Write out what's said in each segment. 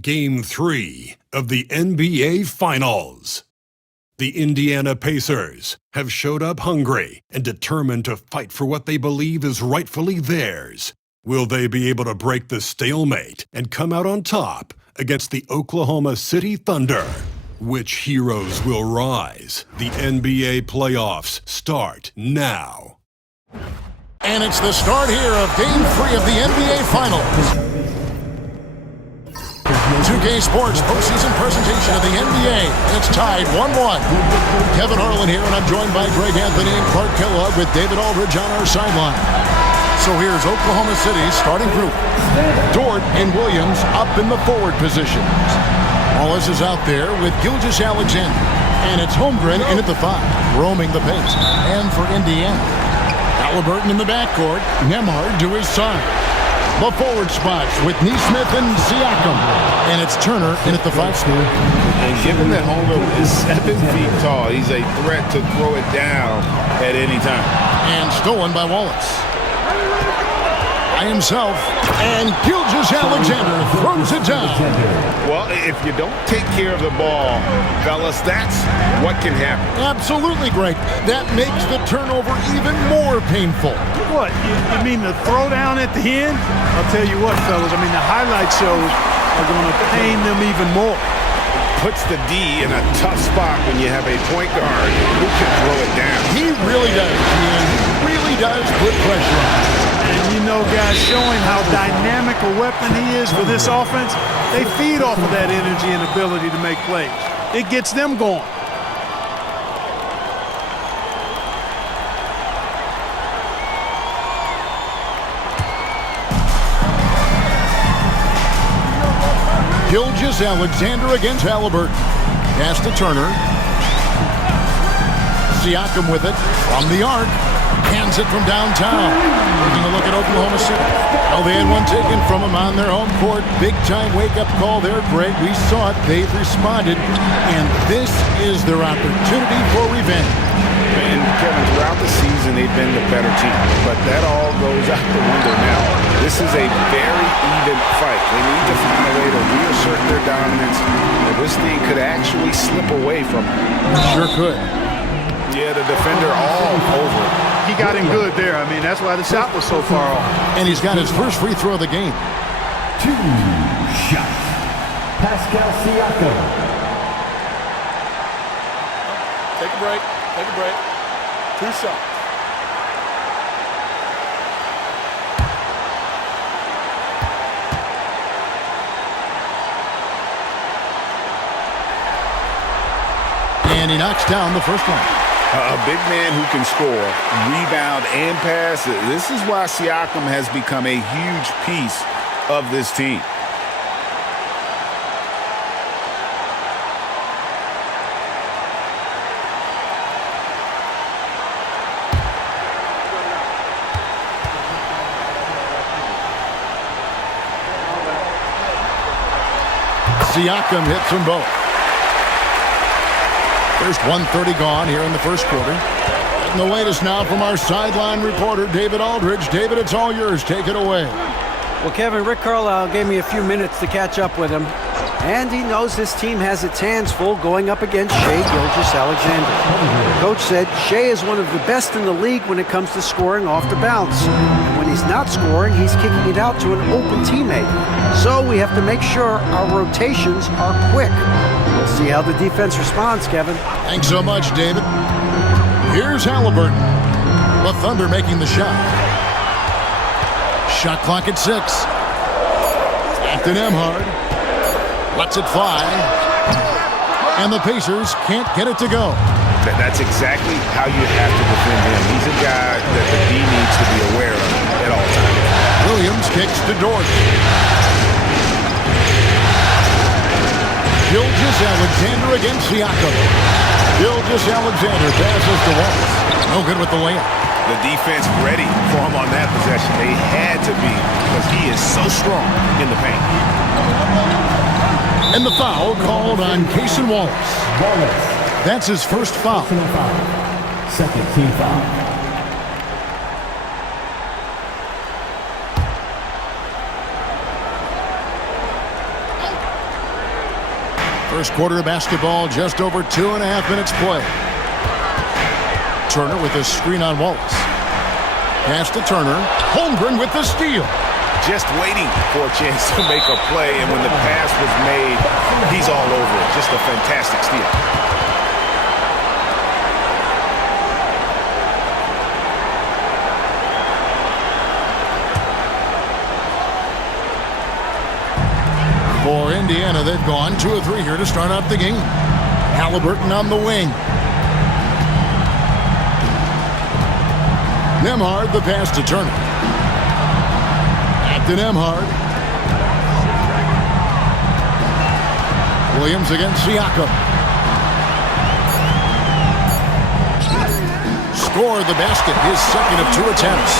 Game 3 of the NBA Finals. The Indiana Pacers have showed up hungry and determined to fight for what they believe is rightfully theirs. Will they be able to break the stalemate and come out on top against the Oklahoma City Thunder? Which heroes will rise? The NBA playoffs start now. And it's the start here of Game 3 of the NBA Finals. 2K Sports postseason presentation of the NBA. And it's tied 1-1. Kevin Harlan here, and I'm joined by Greg Anthony and Clark Kellogg with David Aldridge on our sideline. So here's Oklahoma City's starting group. Dort and Williams up in the forward positions. Wallace is out there with Gilgeous-Alexander. And it's Holmgren in at the 5, roaming the pace. And for Indiana, Halliburton in the backcourt, Nembhard to his side. The forward spots with Nesmith and Siakam. And it's Turner in at the 5 spot. And given that Holmgren is 7 feet tall, he's a threat to throw it down at any time. And stolen by Wallace. By himself, and Gilgeous-Alexander throws it down. Well, if you don't take care of the ball, fellas, that's what can happen. Absolutely, Greg. That makes the turnover even more painful. What? You mean the throwdown at the end? I'll tell you what, fellas. I mean, the highlight shows are going to pain them even more. Puts the D in a tough spot when you have a point guard who can throw it down. He really does, Ian. He really does put pressure on. And you know, guys, showing how dynamic a weapon he is for this offense, they feed off of that energy and ability to make plays. It gets them going. Gilgeous-Alexander against Halliburton. Pass to Turner. Siakam with it from the arc. Hands it from downtown. Taking a look at Oklahoma City. Well, they had one taken from them on their home court. Big-time wake-up call there, Greg. We saw it. They've responded. And this is their opportunity for revenge. And, Kevin, throughout the season, they've been the better team. But that all goes out the window now. This is a very even fight. They need to find a way to reassert their dominance. And this thing could actually slip away from them. Sure could. Yeah, the defender all over it. He got him good there. I mean, that's why the shot was so far off. And he's got his first free throw of the game. 2 shots. Pascal Siakam. Take a break. Take a break. 2 shots. And he knocks down the first one. A big man who can score, rebound, and pass. This is why Siakam has become a huge piece of this team. Siakam hits them both. First 1:30 gone here in the first quarter. And the latest now from our sideline reporter, David Aldridge. David, it's all yours. Take it away. Well, Kevin, Rick Carlisle gave me a few minutes to catch up with him. And he knows his team has its hands full going up against Shai Gilgeous-Alexander. Coach said Shai is one of the best in the league when it comes to scoring off the bounce. And when he's not scoring, he's kicking it out to an open teammate. So we have to make sure our rotations are quick. We'll see how the defense responds, Kevin. Thanks so much, David. Here's Halliburton. The Thunder making the shot. Shot clock at 6. Back to Nembhard. Lets it fly. And the Pacers can't get it to go. That's exactly how you have to defend him. He's a guy that the D needs to be aware of at all times. Williams kicks to Dort. Gilgeous-Alexander against Siakam. Gilgeous-Alexander passes to Wallace. No good with the layup. The defense ready for him on that possession. They had to be because he is so strong in the paint. And the foul called on Cason Wallace. That's his first foul. Second team foul. First quarter of basketball, just over 2.5 minutes play. Turner with a screen on Wallace. Pass to Turner. Holmgren with the steal. Just waiting for a chance to make a play, and when the pass was made, he's all over it. Just a fantastic steal. For Indiana, they've gone 2 of 3 here to start out the game. Halliburton on the wing. Nembhard, the pass to Turner. Back to Nembhard. Williams against Siakam. Score the basket, his second of 2 attempts.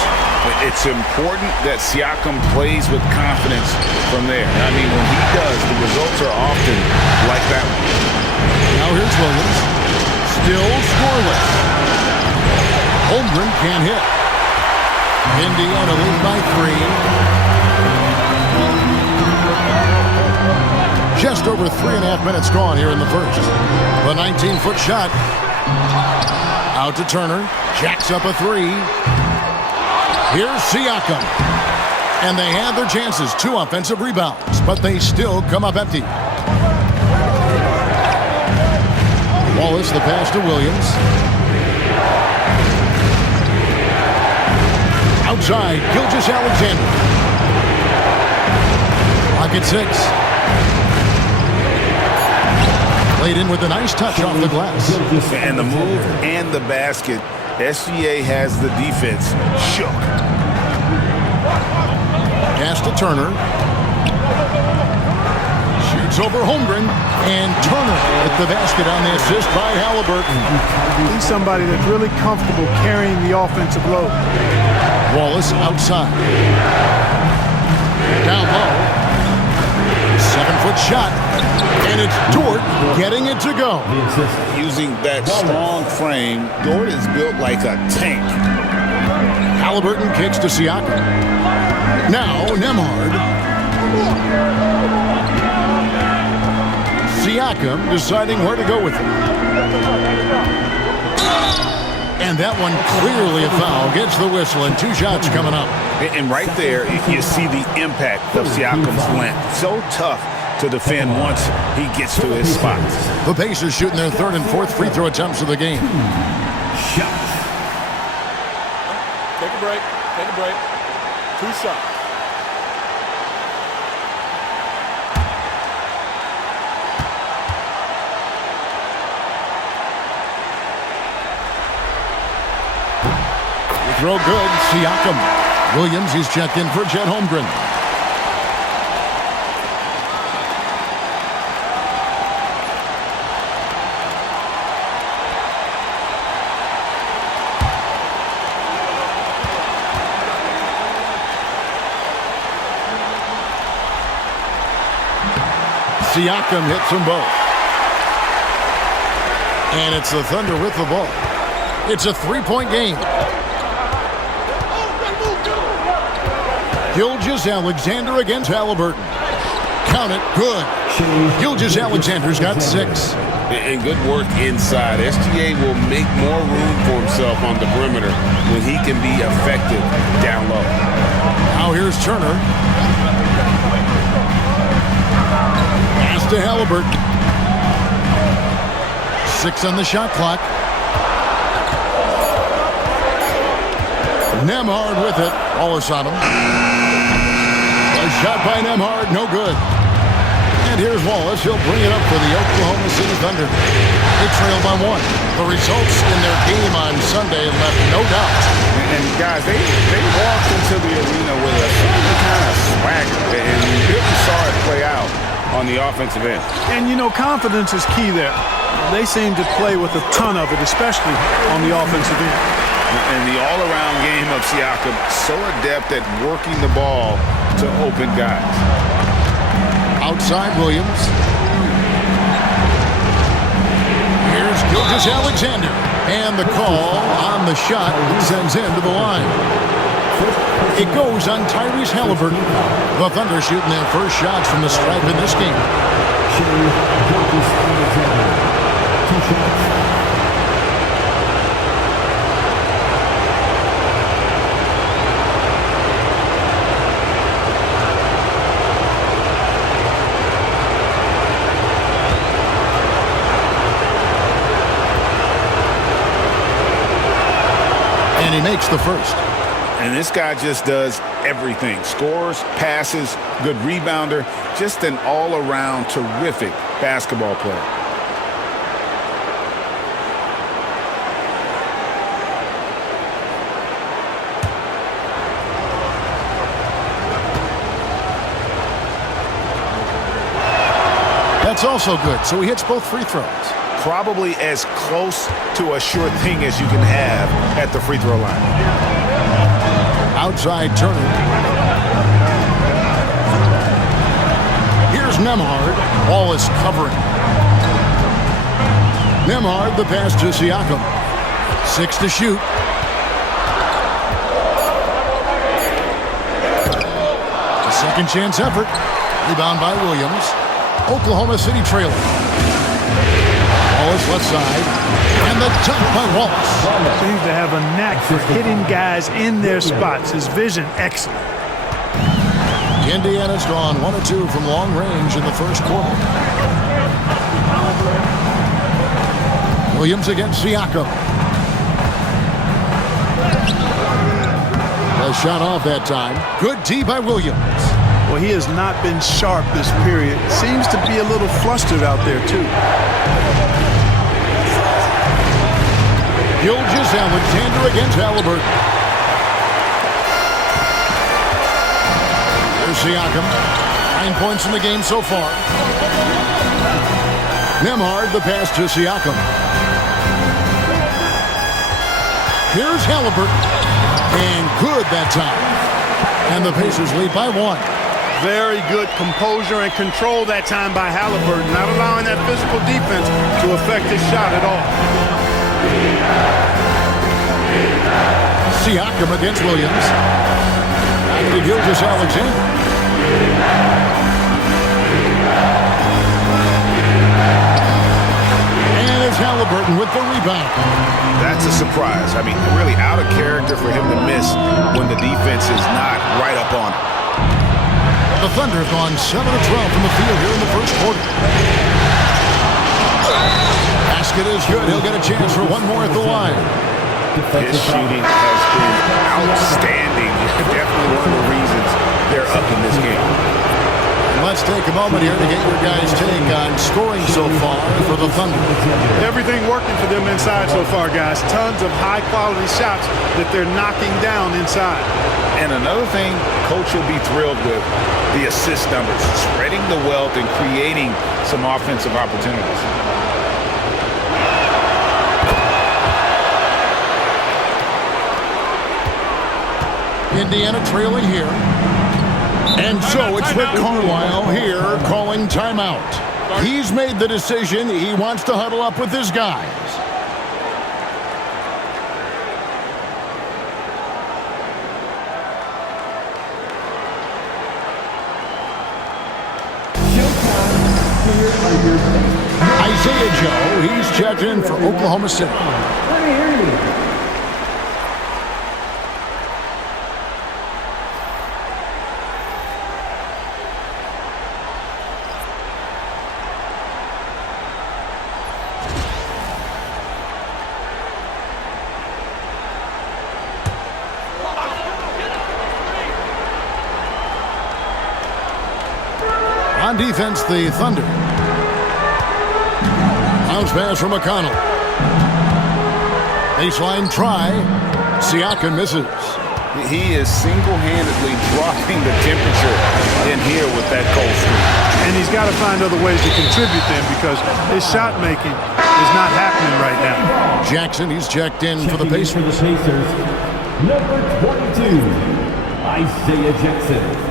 It's important that Siakam plays with confidence from there. I mean, when he does, the results are often like that one. Now here's Williams. Still scoreless. Holmgren can't hit. Indiana lead by 3. Just over 3.5 minutes gone here in the first. The 19-foot shot. Out to Turner. Jacks up a 3. Here's Siakam. And they had their chances. 2 offensive rebounds, but they still come up empty. Wallace, the pass to Williams. Outside, Gilgeous-Alexander. Clock at 6. Played in with a nice touch off the glass. And the move and the basket. SGA has the defense shook. Pass to Turner. Shoots over Holmgren. And Turner at the basket on the assist by Halliburton. He's somebody that's really comfortable carrying the offensive load. Wallace outside. Down low. 7-foot shot. And it's Dort getting it to go. Using that strong frame, Dort is built like a tank. Halliburton kicks to Siakam. Now Nembhard. Siakam deciding where to go with it. And that one clearly a foul. Gets the whistle and 2 shots coming up. And right there, you see the impact of Siakam's length. So tough to defend once he gets to his spots. The Pacers shooting their 3rd and 4th free throw attempts of the game. Shots. Take a break. Take a break. 2 shots. Throw good. Siakam. Williams, he's checked in for Chet Holmgren. Siakam hits them both. And it's the Thunder with the ball. It's a 3-point game. Gilgeous-Alexander against Halliburton. Count it. Good. Gilgeous-Alexander's got 6. And good work inside. SGA will make more room for himself on the perimeter when he can be effective down low. Now here's Turner. Pass to Halliburton. 6 on the shot clock. Nembhard with it. Wallace on him. A shot by Nembhard, no good. And here's Wallace. He'll bring it up for the Oklahoma City Thunder. They trail by 1. The results in their game on Sunday left no doubt. And guys, they walked into the arena with a certain kind of swagger, and you really saw it play out on the offensive end. And, you know, confidence is key there. They seem to play with a ton of it, especially on the offensive end. And the all-around game of Siakam, so adept at working the ball to open guys. Outside Williams. Here's Gilgeous-Alexander. And the call on the shot that sends him to the line. It goes on Tyrese Halliburton. The Thunder shooting their first shots from the stripe in this game. And he makes the first. And this guy just does everything. Scores, passes, good rebounder, just an all-around terrific basketball player. That's also good, so he hits both free throws. Probably as close to a sure thing as you can have at the free throw line. Outside Turner. Here's Nembhard. Ball is covering. Nembhard, the pass to Siakam. 6 to shoot. A second chance effort. Rebound by Williams. Oklahoma City trailing. Wallace left side. And the dunk by Wallace. Seems to have a knack for hitting guys in their spots. His vision, excellent. Indiana's gone 1 of 2 from long range in the first quarter. Williams against Siakam. A shot off that time. Good D by Williams. Well, he has not been sharp this period. Seems to be a little flustered out there, too. Gilgeous-Alexander against Halliburton. There's Siakam. 9 points in the game so far. Nembhard, the pass to Siakam. Here's Halliburton. And good that time. And the Pacers lead by 1. Very good composure and control that time by Halliburton, not allowing that physical defense to affect his shot at all. Siakam against Williams. Back to Gilgeous-Alexander. And it's Halliburton with the rebound. That's a surprise. I mean, really out of character for him to miss when the defense is not right up on him. The Thunder have gone 7 of 12 from the field here in the first quarter. Basket is good. He'll get a chance for one more at the line. His shooting has been outstanding. Definitely one of the reasons they're up in this game. Let's take a moment here to get your guys' take on scoring so far for the Thunder. Everything working for them inside so far, guys. Tons of high-quality shots that they're knocking down inside. And another thing Coach will be thrilled with, the assist numbers, spreading the wealth and creating some offensive opportunities. Indiana trailing here. And so it's Rick Carlisle here calling timeout. He's made the decision. He wants to huddle up with his guys. Isaiah Joe, he's checked in for Oklahoma City. On defense, the Thunder. Bounce pass from McConnell. Baseline try. Siakam misses. He is single-handedly dropping the temperature in here with that cold streak. And he's got to find other ways to contribute then because his shot making is not happening right now. Jackson, he's checked in for the Pacers. For the Pacers, number 22, Isaiah Jackson.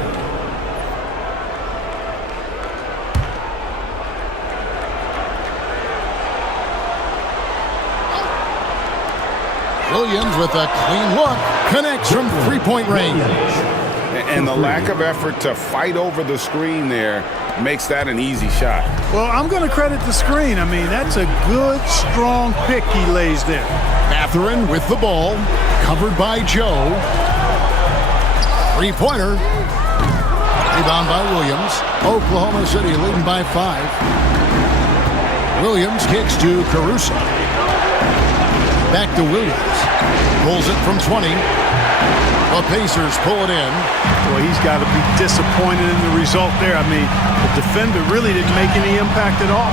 Williams with a clean look. Connects from three-point range. And the lack of effort to fight over the screen there makes that an easy shot. Well, I'm going to credit the screen. I mean, that's a good, strong pick he lays there. Mathurin with the ball, covered by Joe. Three-pointer. Rebound by Williams. Oklahoma City leading by 5. Williams kicks to Caruso. Back to Williams. Pulls it from 20. The Pacers pull it in. Boy, he's got to be disappointed in the result there. I mean, the defender really didn't make any impact at all.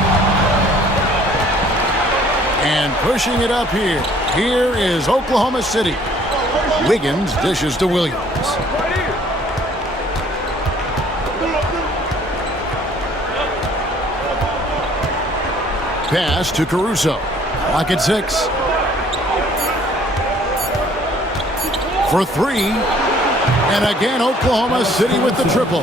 And pushing it up here. Here is Oklahoma City. Wiggins dishes to Williams. Pass to Caruso. Clock at 6. For 3. And again, Oklahoma City with the triple.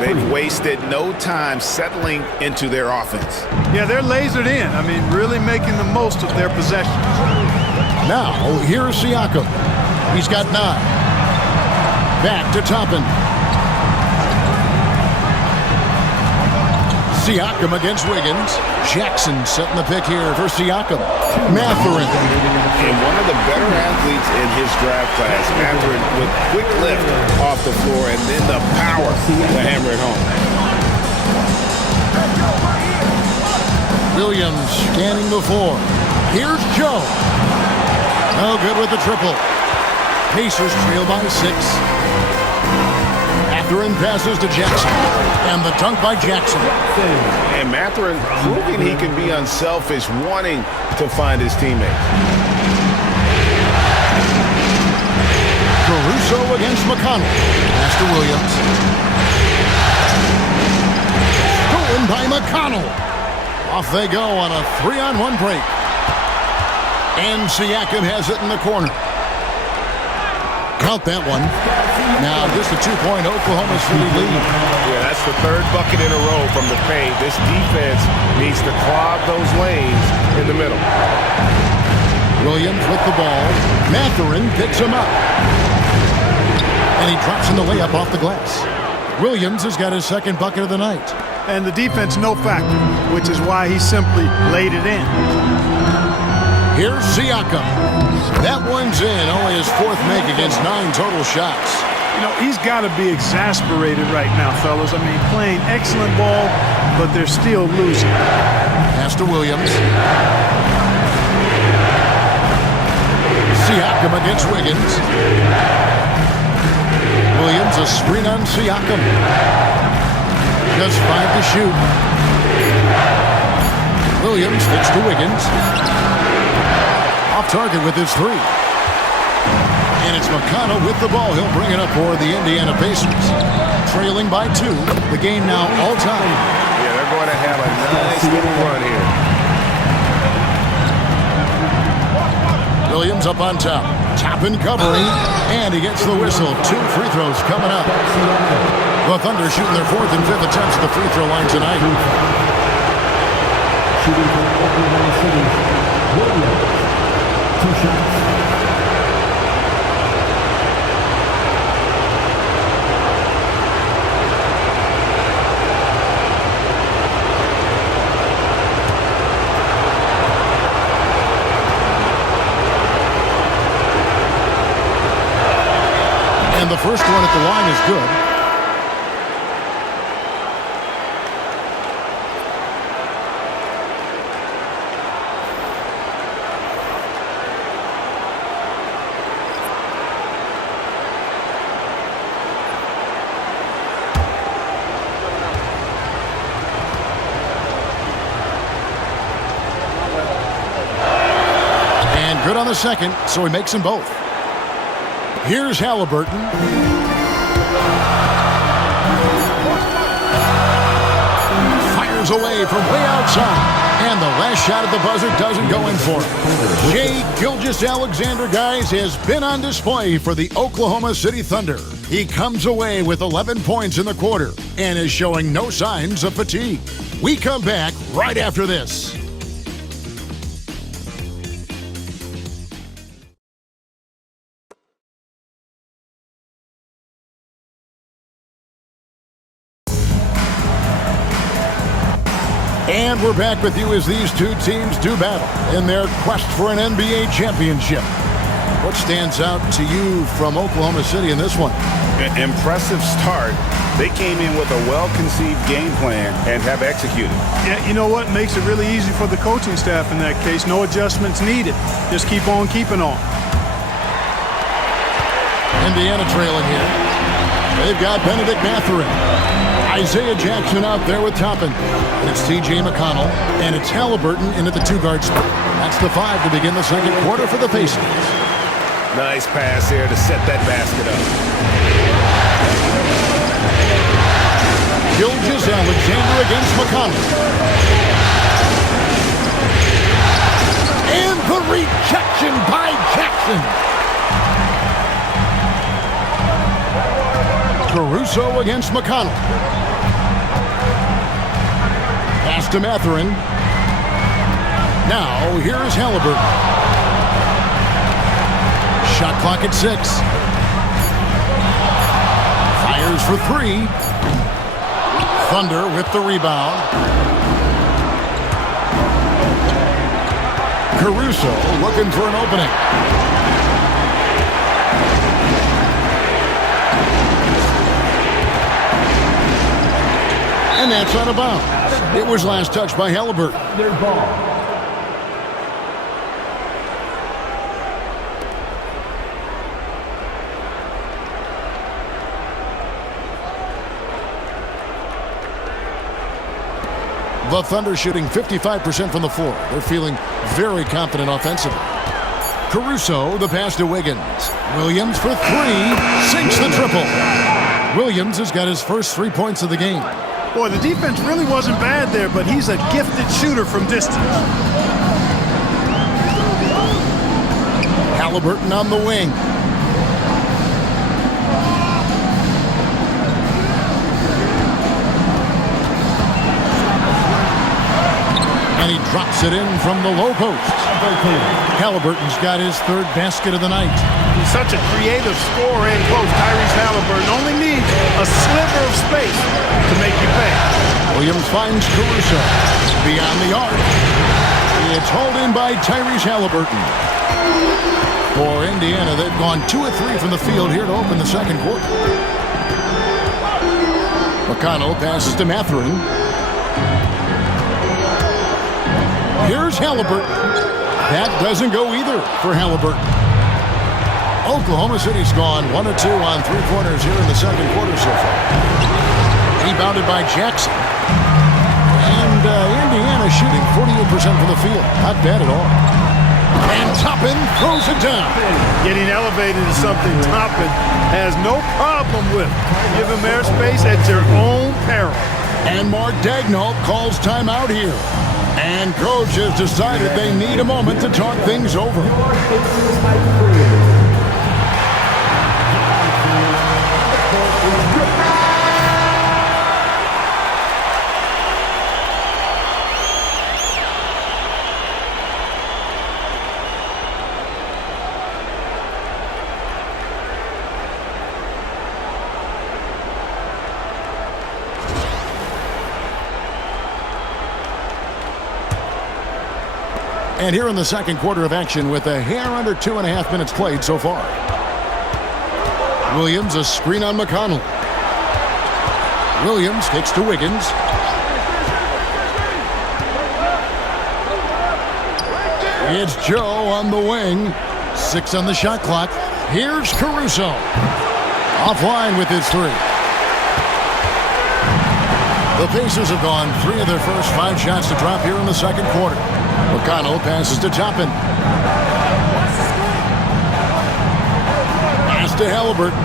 They've wasted no time settling into their offense. Yeah, they're lasered in. I mean, really making the most of their possessions. Now, here's Siakam. He's got 9. Back to Toppin. Siakam against Wiggins. Jackson setting the pick here for Siakam. Mathurin. And one of the better athletes in his draft class, Mathurin, with quick lift off the floor and then the power to hammer it home. Williams scanning the floor. Here's Joe. No good with the triple. Pacers trail by 6. Mathurin passes to Jackson. And the dunk by Jackson. And Mathurin proving he can be unselfish, wanting to find his teammates. Caruso against McConnell. Pass to Williams. Stolen by McConnell. Off they go on a 3-on-1 break. And Siakam has it in the corner. Count that one. Now just a 2-point Oklahoma City lead. Yeah, that's the 3rd bucket in a row from the paint. This defense needs to clog those lanes in the middle. Williams with the ball. Mathurin picks him up. And he drops in the layup off the glass. Williams has got his 2nd bucket of the night. And the defense no factor, which is why he simply laid it in. Here's Siakam. That one's in. Only his 4th make against 9 total shots. You know, he's got to be exasperated right now, fellas. I mean, playing excellent ball, but they're still losing. Pass to Williams. Siakam against Wiggins. Williams a screen on Siakam. Just 5 to shoot. Williams fits to Wiggins. Off target with his 3. And it's McConnell with the ball. He'll bring it up for the Indiana Pacers. Trailing by 2. The game now all time. Yeah, they're going to have a nice little run here. Williams up on top. Toppin covering. And he gets the whistle. 2 free throws coming up. The Thunder shooting their 4th and 5th attempts at the free throw line tonight. Shooting for Oklahoma City. Williams. 2 shots. And the first one at the line is good. And good on the second, so he makes them both. Here's Halliburton. Fires away from way outside. And the last shot at the buzzer doesn't go in for him. Shai Gilgeous-Alexander, guys, has been on display for the Oklahoma City Thunder. He comes away with 11 points in the quarter and is showing no signs of fatigue. We come back right after this. And we're back with you as these two teams do battle in their quest for an NBA championship. What stands out to you from Oklahoma City in this one? Impressive start. They came in with a well-conceived game plan and have executed. Yeah, you know what? Makes it really easy for the coaching staff in that case. No adjustments needed. Just keep on keeping on. Indiana trailing here. They've got Benedict Mathurin. Isaiah Jackson out there with Toppin. And it's T.J. McConnell. And it's Halliburton in at the two-guard spot. That's the 5 to begin the second quarter for the Pacers. Nice pass here to set that basket up. Gilgeous-Alexander against McConnell. And the rejection by Jackson. Caruso against McConnell. Pass to Mathurin. Now, here's Halliburton. Shot clock at 6. Fires for 3. Thunder with the rebound. Caruso looking for an opening. And that's out of bounds. It was last touched by Halliburton. Their ball. The Thunder shooting 55% from the floor. They're feeling very confident offensively. Caruso, the pass to Wiggins. Williams for 3. Sinks the triple. Williams has got his first 3 points of the game. Boy, the defense really wasn't bad there, but he's a gifted shooter from distance. Halliburton on the wing. And he drops it in from the low post. Halliburton's got his 3rd basket of the night. He's such a creative scorer and close. Tyrese Halliburton only needs a sliver of space to make you pay. Williams finds Caruso beyond the arc. It's hauled in by Tyrese Halliburton. For Indiana, they've gone 2 of 3 from the field here to open the second quarter. McConnell passes to Mathurin. Here's Halliburton. That doesn't go either for Halliburton. Oklahoma City's gone 1 of 2 on 3-pointers here in the second quarter so far. Rebounded by Jackson. And Indiana shooting 48% from the field. Not bad at all. And Toppin throws it down. Getting elevated is something Toppin has no problem with. Give him airspace at your own peril. And Mark Daigneault calls timeout here. And coach has decided they need a moment to talk things over. And here in the second quarter of action with a hair under 2.5 minutes played so far. Williams, a screen on McConnell. Williams kicks to Wiggins. It's Joe on the wing. 6 on the shot clock. Here's Caruso. Offline with his 3. The Pacers have gone 3 of their first 5 shots to drop here in the second quarter. McConnell passes to Toppin. Pass to Halliburton.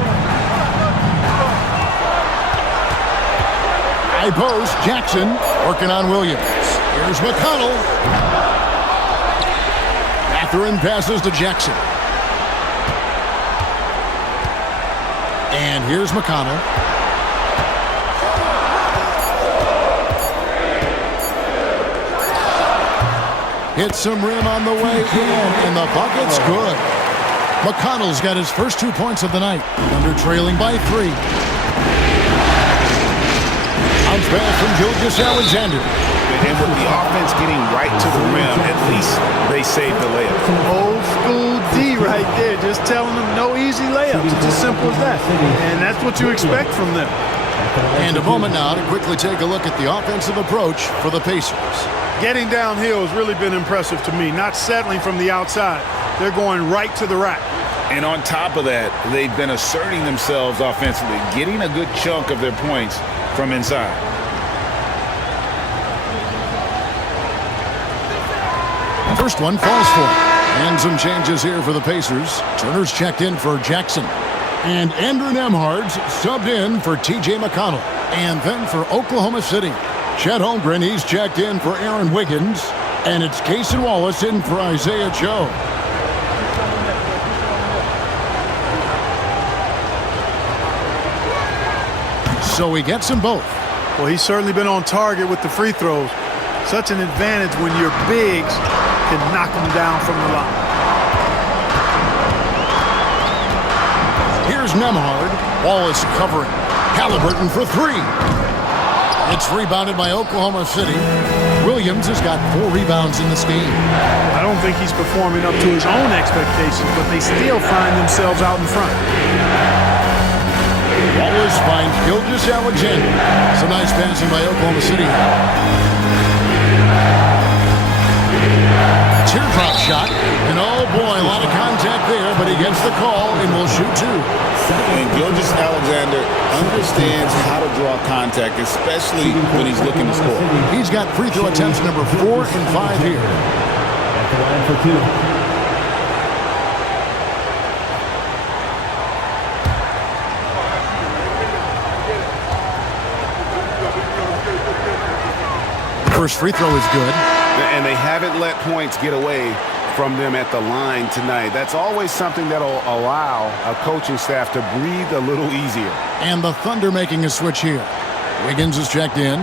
High post, Jackson working on Williams. Here's McConnell. Mathurin passes to Jackson. And here's McConnell. Hits some rim on the way in, and the bucket's good. McConnell's got his first 2 points of the night. Thunder trailing by 3. Bounce pass from Gilgeous-Alexander. And with the offense getting right to the rim, at least they saved the layup. Old school D right there, just telling them no easy layups. It's as simple as that. And that's what you expect from them. And a moment now to quickly take a look at the offensive approach for the Pacers. Getting downhill has really been impressive to me, not settling from the outside. They're going right to the rack. And on top of that, they've been asserting themselves offensively, getting a good chunk of their points from inside. First one falls for it. And some changes here for the Pacers. Turner's checked in for Jackson. And Andrew Nembhard's subbed in for T.J. McConnell. And then for Oklahoma City, Chet Holmgren, he's checked in for Aaron Wiggins. And it's Cason Wallace in for Isaiah Joe. So he gets them both. Well, he's certainly been on target with the free throws. Such an advantage when your bigs can knock them down from the line. Here's Nembhard. Wallace covering. Halliburton for three. It's rebounded by Oklahoma City. Williams has got 4 rebounds in this game. I don't think he's performing up to his own expectations, but they still find themselves out in front. Wallace finds Gilgeous-Alexander. Some nice passing by Oklahoma City. Teardrop shot. And oh boy, a lot of contact there, but he gets the call and will shoot 2. And Gilgeous-Alexander understands how to draw contact, especially when he's looking to score. He's got free throw attempts number 4 and 5 here. At the line for 2. First free throw is good. And they haven't let points get away from them at the line tonight. That's always something that'll allow a coaching staff to breathe a little easier. And the Thunder making a switch here. Wiggins is checked in.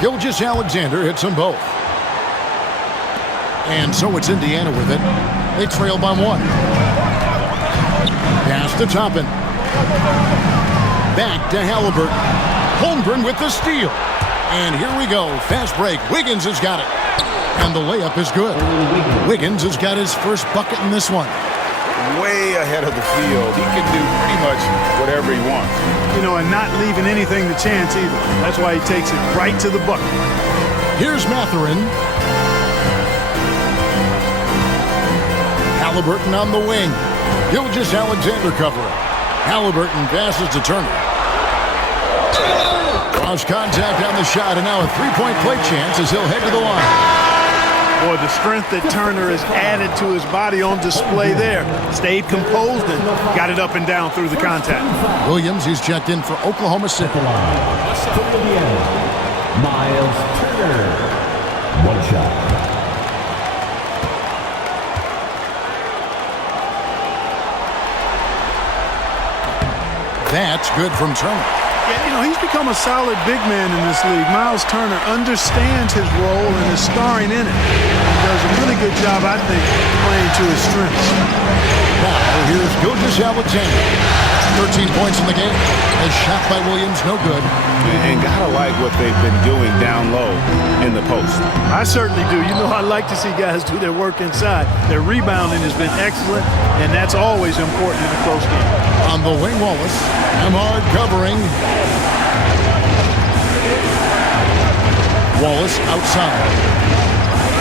Gilgeous-Alexander hits them both. And so it's Indiana with it. They trail by 1. Pass to Toppin. Back to Halliburton. Holmgren with the steal. And here we go. Fast break. Wiggins has got it. And the layup is good. Wiggins has got his first bucket in this one. Way ahead of the field. He can do pretty much whatever he wants. You know, and not leaving anything to chance either. That's why he takes it right to the bucket. Here's Mathurin. Halliburton on the wing. Gilgeous-Alexander covering. Halliburton passes to Turner. Cross contact on the shot, and now a three-point play chance as he'll head to the line. Boy, the strength that Turner has added to his body on display there. Stayed composed and got it up and down through the contact. Williams, he's checked in for Oklahoma City. For Indiana, Miles Turner. 1 shot. That's good from Turner. Yeah, you know, he's become a solid big man in this league. Miles Turner understands his role and is starring in it. He does a really good job, I think, playing to his strengths. Now, here's Gilgeous-Alexander. 13 points in the game. A shot by Williams, no good. And gotta like what they've been doing down low in the post. I certainly do. You know, I like to see guys do their work inside. Their rebounding has been excellent, and that's always important in a close game. On the wing, Wallace. Nembhard covering. Wallace outside.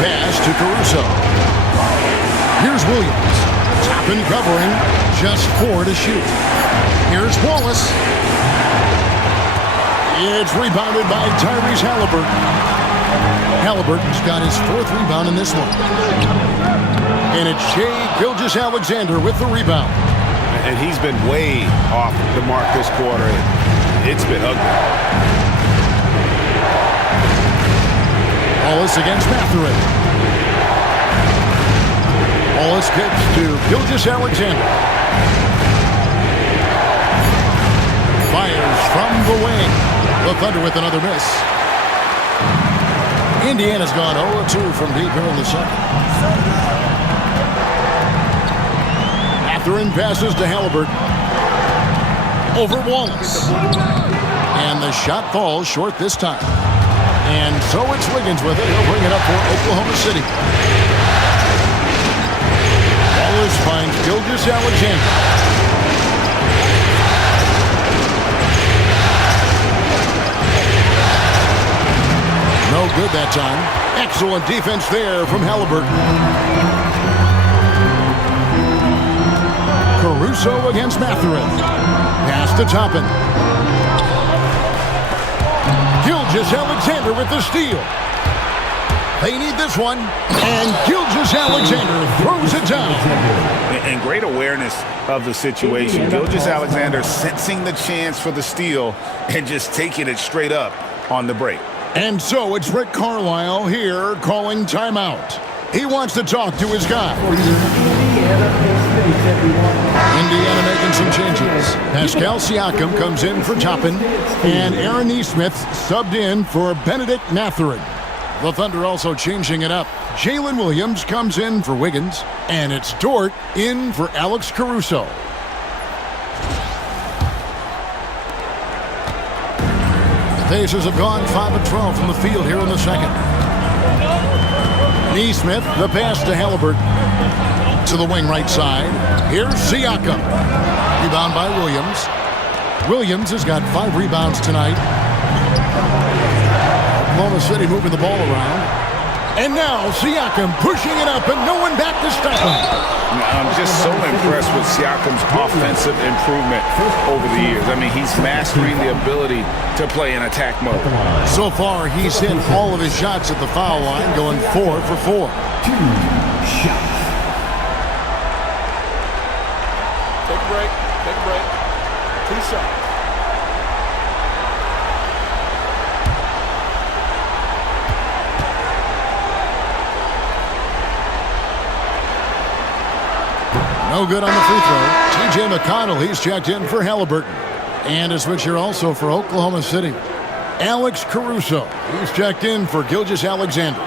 Pass to Caruso. Here's Williams. Toppin covering. Just 4 to shoot. Here's Wallace. It's rebounded by Tyrese Halliburton. Halliburton's got his 4th rebound in this one. And it's Shai Gilgeous-Alexander with the rebound. And he's been way off the mark this quarter. It's been ugly. Wallace against Mathurin. Wallace kicks to Gilgeous-Alexander. Fires from the wing. The Thunder with another miss. Indiana's gone 0-2 from deep here in the second. Mathurin passes to Halliburton. over Wallace. And the shot falls short this time. And so it's Wiggins with it. He'll bring it up for Oklahoma City. Wallace finds Gilgeous-Alexander. No good that time. Excellent defense there from Halliburton. Caruso against Mathurin. Pass to Toppin. Gilgeous-Alexander with the steal. They need this one. And Gilgeous-Alexander throws it down. And great awareness of the situation. Gilgeous-Alexander sensing the chance for the steal and just taking it straight up on the break. And so it's Rick Carlisle here calling timeout. He wants to talk to his guy. Indiana making some changes. Pascal Siakam comes in for Toppin, and Aaron Nesmith subbed in for Benedict Mathurin. The Thunder also changing it up. Jalen Williams comes in for Wiggins, and it's Dort in for Alex Caruso. Pacers have gone 5 of 12 from the field here in the second. Nesmith, the pass to Halliburton. To the wing right side. Here's Siakam. Rebound by Williams. Williams has got 5 rebounds tonight. Oklahoma City moving the ball around. And now Siakam pushing it up and no one back to stop him. I'm just so impressed with Siakam's offensive improvement over the years. I mean, he's mastering the ability to play in attack mode. So far, he's hit all of his shots at the foul line, going 4 for 4. 2 shots. Take a break. Take a break. 2 shots. No good on the free throw. T.J. McConnell, he's checked in for Halliburton. And a switcher also for Oklahoma City. Alex Caruso, he's checked in for Gilgeous-Alexander.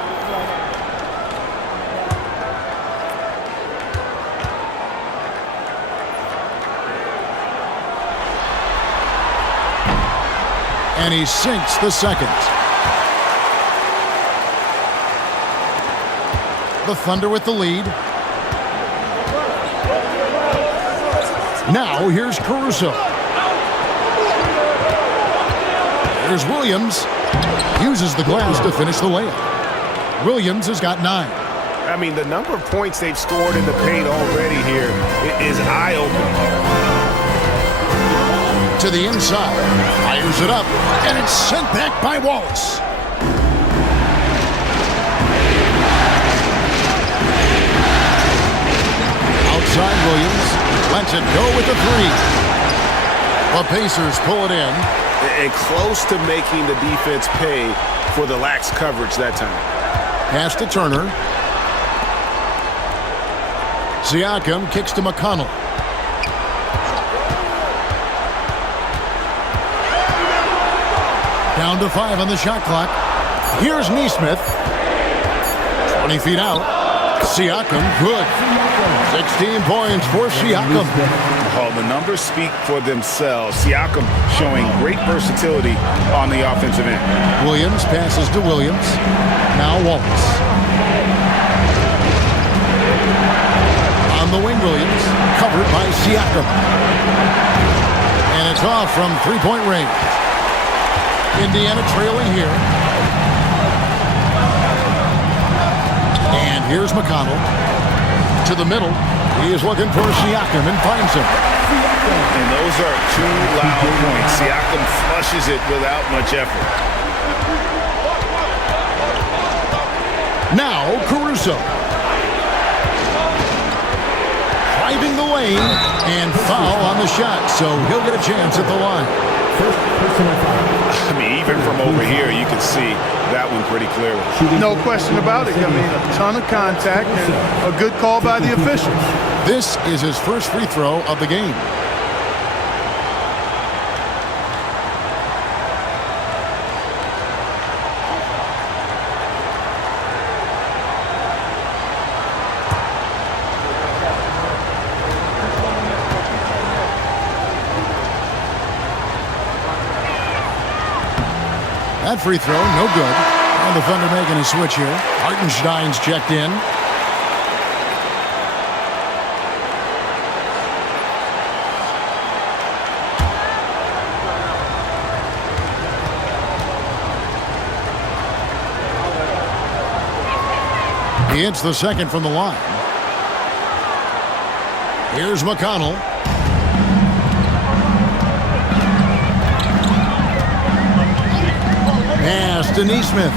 And he sinks the second. The Thunder with the lead. Now, here's Caruso. There's Williams. Uses the glass to finish the layup. Williams has got 9. I mean, the number of points they've scored in the paint already here is eye-opening. To the inside. Fires it up. And it's sent back by Wallace. Outside Williams. Lets it go with the 3. The Pacers pull it in. And close to making the defense pay for the lax coverage that time. Pass to Turner. Siakam kicks to McConnell. Down to 5 on the shot clock. Here's Nesmith. 20 feet out. Siakam, good. 16 points for Siakam. Oh, the numbers speak for themselves. Siakam showing great versatility on the offensive end. Williams passes to Williams. Now Wallace. On the wing, Williams. Covered by Siakam. And it's off from three-point range. Indiana trailing here. And here's McConnell. To the middle. He is looking for Siakam and finds him. And those are 2 loud points. Siakam flushes it without much effort. Now Caruso. Driving the lane and foul on the shot. So he'll get a chance at the line. First personal foul. I mean, even from over here, you can see that one pretty clearly. No question about it. I mean, a ton of contact and a good call by the officials. This is his first free throw of the game. That free throw, no good. And the Thunder making a switch here. Hartenstein's checked in. He hits the second from the line. Here's McConnell. Pass to Neesmith.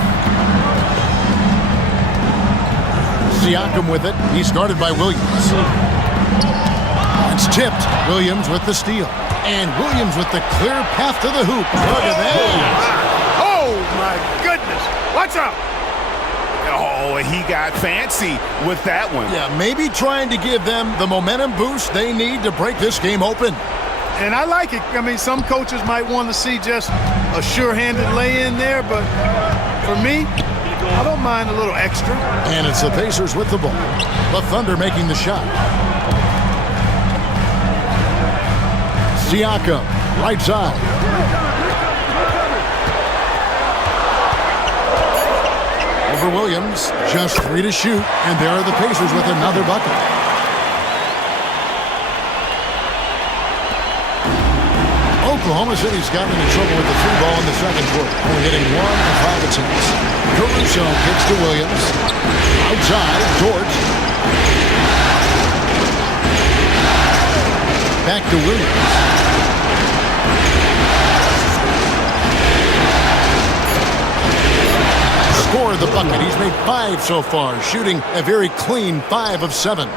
Siakam with it. He's guarded by Williams. It's tipped. Williams with the steal. And Williams with the clear path to the hoop. Look at that. Oh, my goodness. Watch out. Oh, he got fancy with that one. Yeah, maybe trying to give them the momentum boost they need to break this game open. And I like it. I mean, some coaches might want to see just a sure-handed lay-in there, but for me, I don't mind a little extra. And it's the Pacers with the ball. The Thunder making the shot. Siakam, right side. Over Williams, just 3 to shoot, and there are the Pacers with another bucket. Oklahoma City's gotten into trouble with the 3 ball in the second quarter, only hitting 1 of 5 attempts. Caruso kicks to Williams. Outside, Dort. Back to Williams. Scored the bucket. He's made 5 so far, shooting a very clean 5 of 7.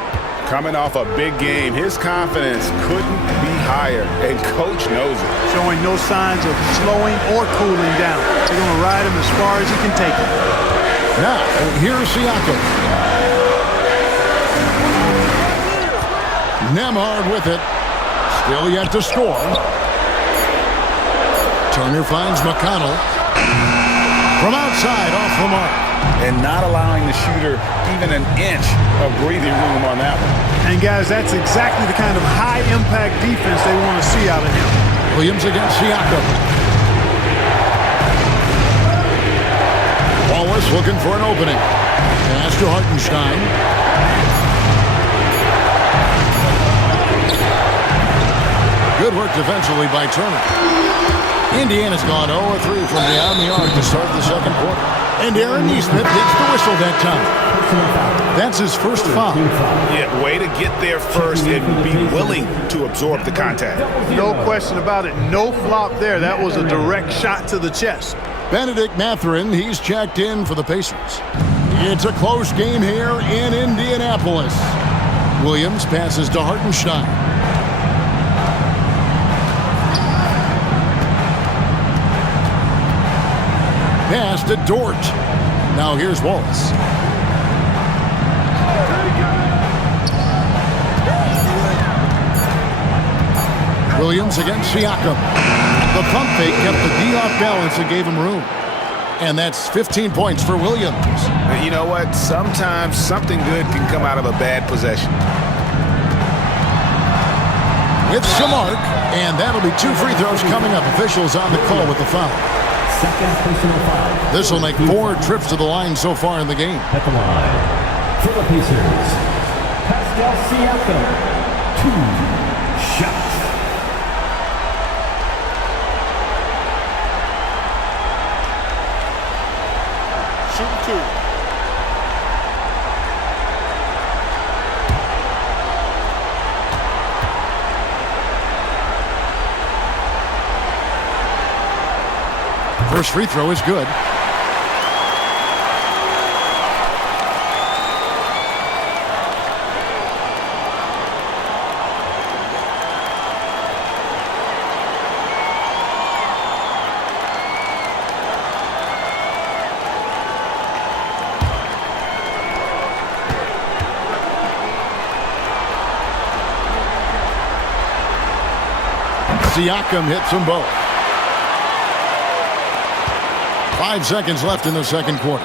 Coming off a big game, his confidence couldn't be higher, and coach knows it. Showing no signs of slowing or cooling down. They're going to ride him as far as he can take him. Now, here's Siakam. Nemhard with it. Still yet to score. Turner finds McConnell. From outside, off the mark. And not allowing the shooter even an inch of breathing room on that one. And, guys, that's exactly the kind of high-impact defense they want to see out of him. Williams against Siakam. Wallace looking for an opening. Pass to Hartenstein. Good work defensively by Turner. Indiana's gone 0-3 from beyond the arc to start the second quarter. And Aaron Neesmith takes the whistle that time. That's his first foul. Yeah, way to get there first and be willing to absorb the contact. No question about it. No flop there. That was a direct shot to the chest. Benedict Mathurin, he's checked in for the Pacers. It's a close game here in Indianapolis. Williams passes to Hartenstein. Pass to Dort. Now here's Wallace. Williams against Siakam. The pump fake kept the D off balance and gave him room. And that's 15 points for Williams. You know what? Sometimes something good can come out of a bad possession. It's Samark, and that'll be 2 free throws coming up. Officials on the call with the foul. Second personal foul. This will make 4 trips to the line so far in the game. At the line, for the Pacers, Pascal Siakam, 2 shots. Shoot 2. First free throw is good. Siakam hits them both. 5 seconds left in the second quarter.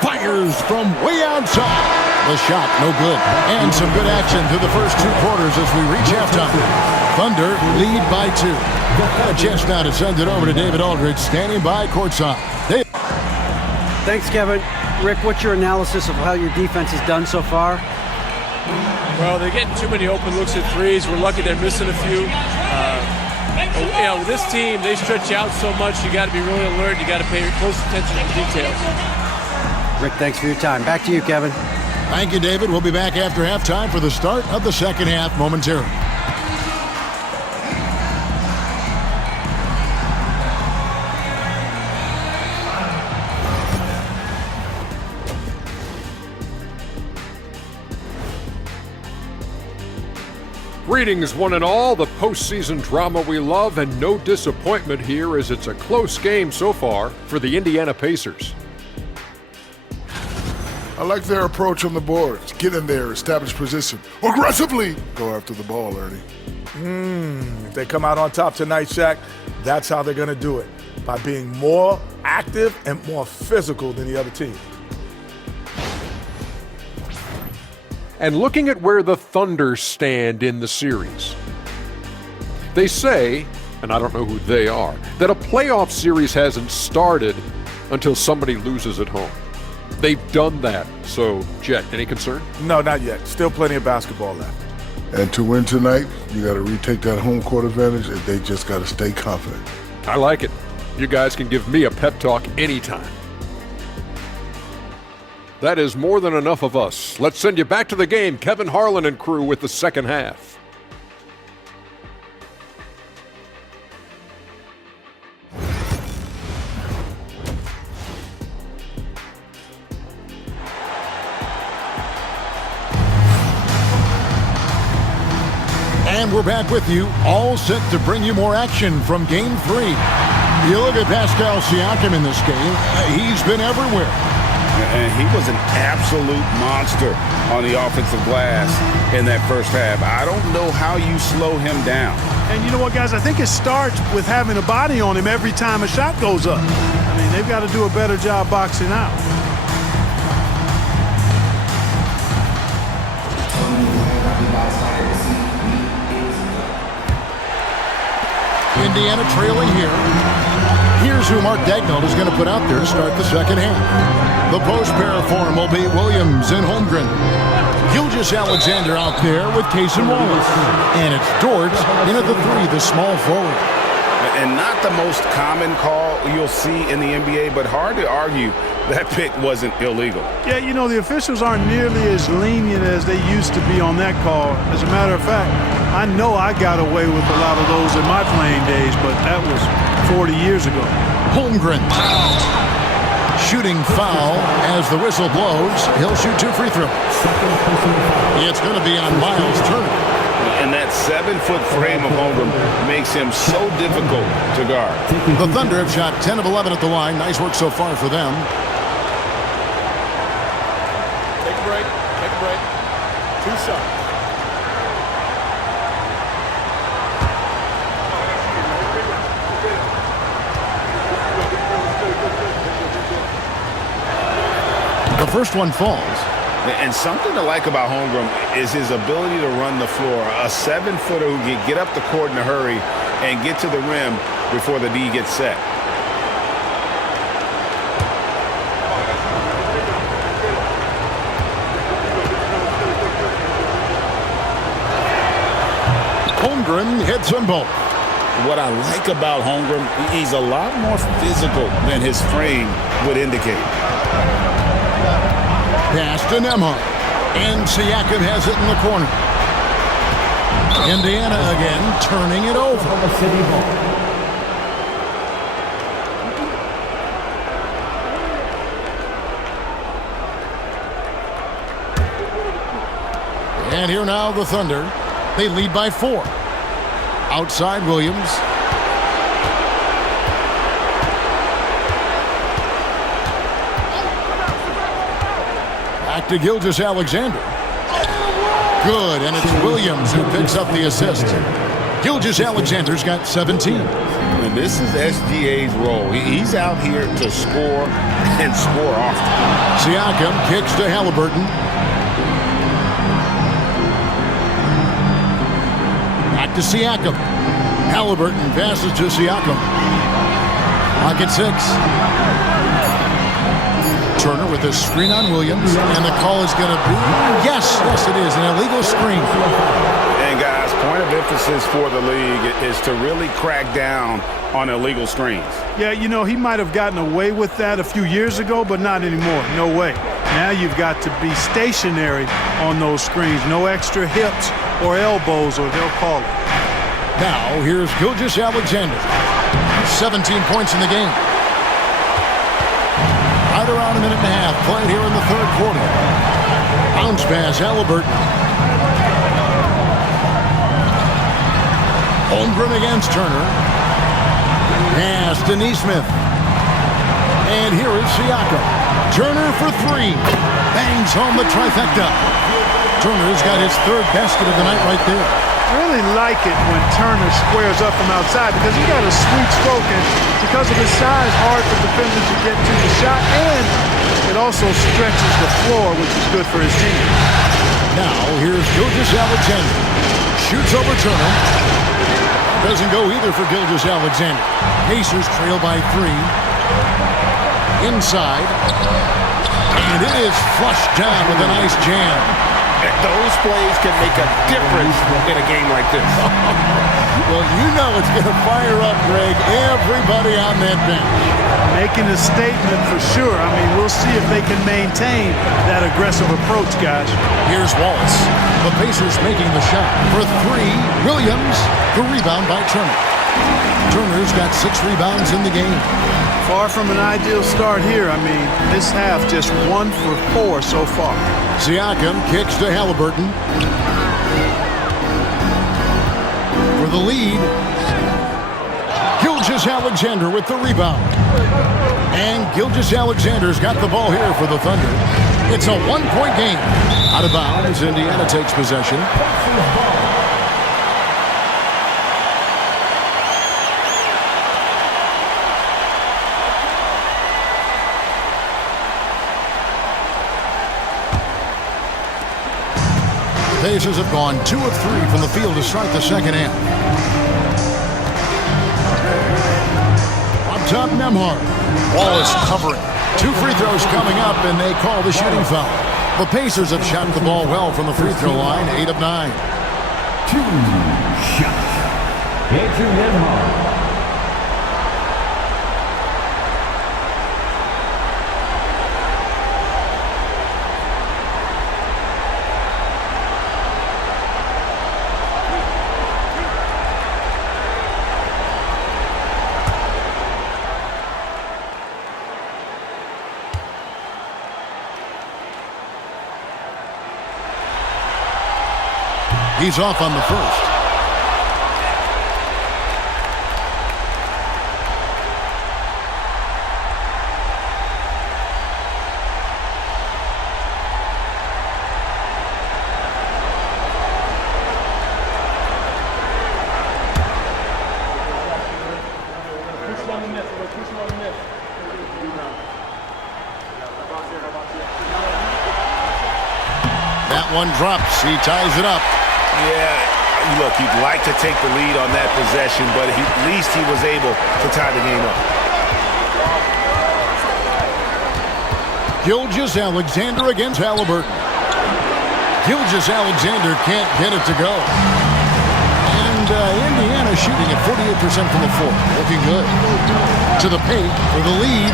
Fires from way outside. The shot, no good. And some good action through the first 2 quarters as we reach halftime. Thunder lead by 2. A chance now to send it over to David Aldridge, standing by courtside. Dave. Thanks, Kevin. Rick, what's your analysis of how your defense has done so far? Well, they're getting too many open looks at threes. We're lucky they're missing a few. With this team, they stretch out so much. You got to be really alert. You got to pay close attention to the details. Rick, thanks for your time. Back to you, Kevin. Thank you, David. We'll be back after halftime for the start of the second half momentarily. Greetings, one and all. The postseason drama we love, and no disappointment here as it's a close game so far for the Indiana Pacers. I like their approach on the boards. Get in there, establish position. Aggressively go after the ball, Ernie. If they come out on top tonight, Shaq, that's how they're going to do it. By being more active and more physical than the other team. And looking at where the Thunder stand in the series. They say, and I don't know who they are, that a playoff series hasn't started until somebody loses at home. They've done that. So, Jet, any concern? No, not yet. Still plenty of basketball left. And to win tonight, you got to retake that home court advantage, and they just got to stay confident. I like it. You guys can give me a pep talk anytime. That is more than enough of us. Let's send you back to the game. Kevin Harlan and crew with the second half. And we're back with you, all set to bring you more action from Game 3. You look at Pascal Siakam in this game. He's been everywhere. And he was an absolute monster on the offensive glass in that first half. I don't know how you slow him down. And you know what, guys? I think it starts with having a body on him every time a shot goes up. I mean, they've got to do a better job boxing out. Indiana trailing here. Here's who Mark Daigneault is going to put out there to start the second half. The post pair form will be Williams and Holmgren. Gilgeous-Alexander out there with Cason Wallace. And it's Dort in at the three, the small forward. And not the most common call you'll see in the NBA, but hard to argue that pick wasn't illegal. Yeah, you know, the officials aren't nearly as lenient as they used to be on that call. As a matter of fact, I know I got away with a lot of those in my playing days, but that was 40 years ago. Holmgren. Shooting foul as the whistle blows. He'll shoot 2 free throws. It's going to be on Miles Turner. And that 7-foot frame of Holmgren makes him so difficult to guard. The Thunder have shot 10 of 11 at the line. Nice work so far for them. Take a break. Take a break. 2 shots. The first one falls. And something to like about Holmgren is his ability to run the floor. A 7-footer who can get up the court in a hurry and get to the rim before the D gets set. Holmgren hits them both. What I like about Holmgren, he's a lot more physical than his frame would indicate. Pass to Nembhard. And Siakam has it in the corner. Indiana again turning it over. And here now the Thunder. They lead by 4. Outside Williams. Back to Gilgeous-Alexander. Good, and it's Williams who picks up the assist. Gilgeous-Alexander's got 17. And this is SGA's role. He's out here to score and score often. Siakam kicks to Halliburton. Back to Siakam. Halliburton passes to Siakam. Lock at 6. Turner with a screen on Williams, and the call is going to be, yes, it is, an illegal screen. And guys, point of emphasis for the league is to really crack down on illegal screens. Yeah, you know, he might have gotten away with that a few years ago, but not anymore. No way. Now you've got to be stationary on those screens. No extra hips or elbows, or they'll call it. Now, here's Gilgeous-Alexander. 17 points in the game. Right around a minute and a half played here in the third quarter. Bounce pass, Halliburton. Holmgren against Turner. Pass to Nesmith. And here is Siakam. Turner for 3. Bangs home the trifecta. Turner's got his third basket of the night right there. I really like it when Turner squares up from outside because he's got a sweet stroke, and because of his size, hard for defenders to get to the shot, and it also stretches the floor, which is good for his team. Now, here's Gilgeous-Alexander. Shoots over Turner. Doesn't go either for Gilgeous-Alexander. Pacers trail by 3. Inside. And it is flushed down with a nice jam. Those plays can make a difference in a game like this. Well, you know it's going to fire up, Greg, everybody on that bench. Making a statement for sure. I mean, we'll see if they can maintain that aggressive approach, guys. Here's Wallace. The Pacers making the shot. For 3, Williams. The rebound by Turner. Turner's got 6 rebounds in the game. Far from an ideal start here. I mean, this half just 1 for 4 so far. Siakam kicks to Halliburton. For the lead, Gilgeous-Alexander with the rebound. And Gilgeous-Alexander's got the ball here for the Thunder. It's a 1-point game. Out of bounds, Indiana takes possession. Pacers have gone 2 of 3 from the field to start the second half. Up top, Nembhard. Wallace covering. 2 free throws coming up, and they call the shooting foul. The Pacers have shot the ball well from the free throw line, 8 of 9. 2 shots. Andrew Nembhard. He's off on the first. That one drops. He ties it up. Yeah, look, you'd like to take the lead on that possession, but at least he was able to tie the game up. Gilgeous-Alexander against Halliburton. Gilgeous-Alexander can't get it to go. And Indiana shooting at 48% from the floor. Looking good. To the paint for the lead.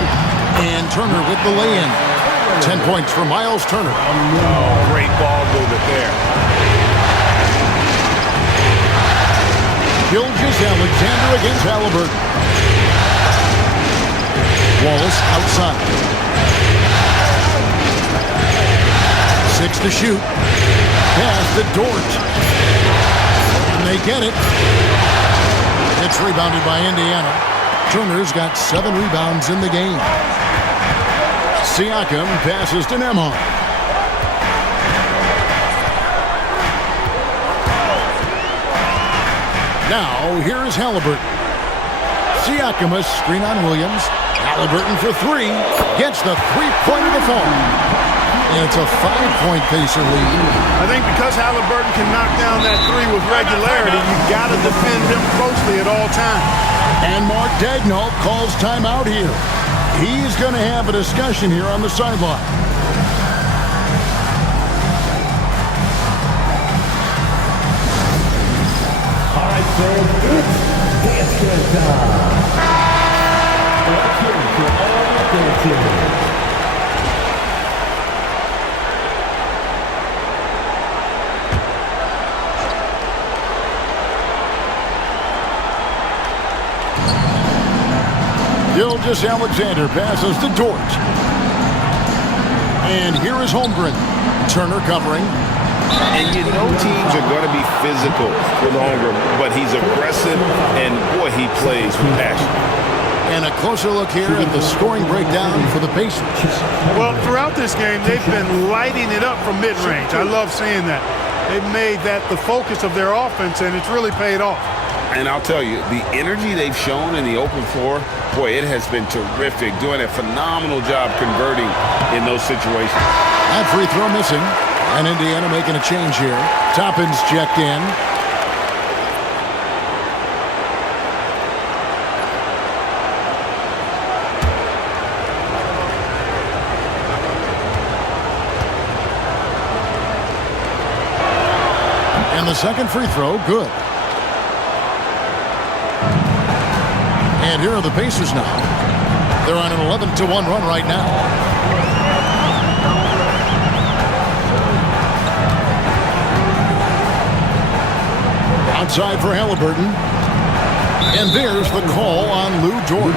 And Turner with the lay-in. 10 points for Miles Turner. Oh, great ball movement there. Gilgeous-Alexander against Halliburton. Wallace outside. 6 to shoot. Pass to Dort. And they get it. It's rebounded by Indiana. Turner's got 7 rebounds in the game. Siakam passes to Nembhard. Now, here is Halliburton. Siakam a screen on Williams. Halliburton for 3. Gets the 3-pointer to fall. And it's a 5-point Pacer lead. I think because Halliburton can knock down that three with regularity, you've got to defend him closely at all times. And Mark Daigneault calls timeout here. He's going to have a discussion here on the sideline. All right, fans, it's dance time. Let's hear it for all the dancers. Gilgeous-Alexander passes to Dort. And here is Holmgren. Turner covering. And you know teams are going to be physical with Holmgren, but he's aggressive, and boy, he plays with passion. And a closer look here at the scoring breakdown for the Pacers. Well, throughout this game, they've been lighting it up from mid-range. I love seeing that. They've made that the focus of their offense, and it's really paid off. And I'll tell you, the energy they've shown in the open floor, boy, it has been terrific, doing a phenomenal job converting in those situations. That free throw missing. And Indiana making a change here. Toppin's checked in. And the second free throw, good. And here are the Pacers now. They're on an 11-1 run right now. Outside for Halliburton. And there's the call on Lou Dort.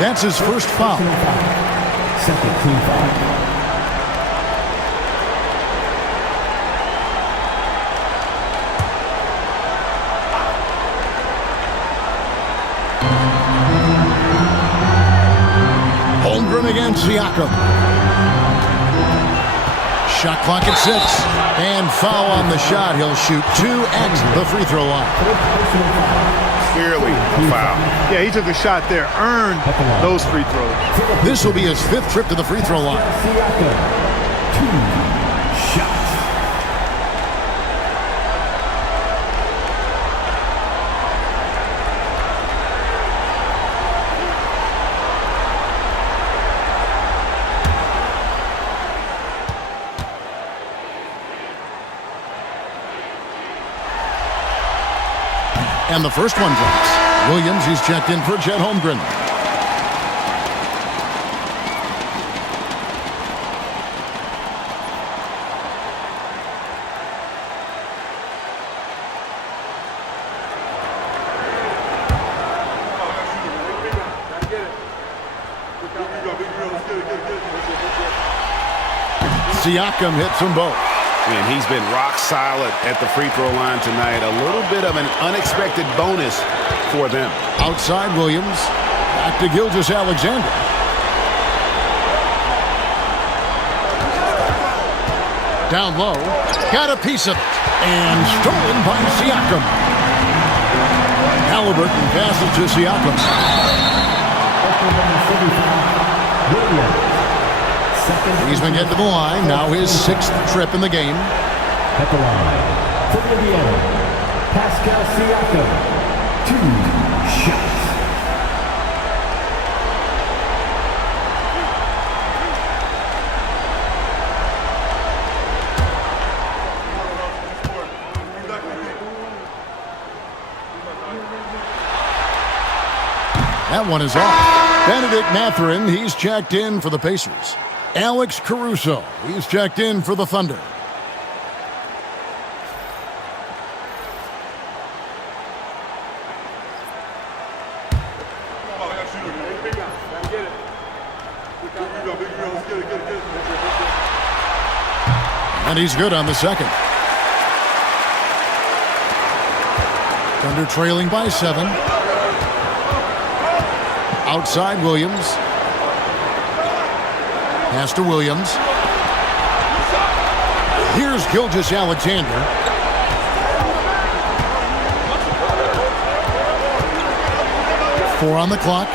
That's his first foul. Second team foul. Holmgren against Siakam. Shot clock at 6. And foul on the shot. He'll shoot 2 at the free throw line. Clearly a foul. Yeah, he took a shot there, earned those free throws. This will be his 5th trip to the free throw line. Siakam, 2 shots. And the first one drops. Williams, he's checked in for Chet Holmgren. Siakam hits them both. And he's been rock solid at the free throw line tonight. A little bit of an unexpected bonus for them. Outside Williams. Back to Gilgeous-Alexander. Down low. Got a piece of it. And stolen by Siakam. Halliburton passes to Siakam. He's been getting to the line. Now his 6th trip in the game. At the line for Indiana, Pascal Siakam, 2 shots. That one is off. Benedict Mathurin, he's checked in for the Pacers. Alex Caruso, he's checked in for the Thunder. And he's good on the second. Thunder trailing by 7. Outside Williams. Pass to Williams. Here's Gilgeous-Alexander. Four on the clock.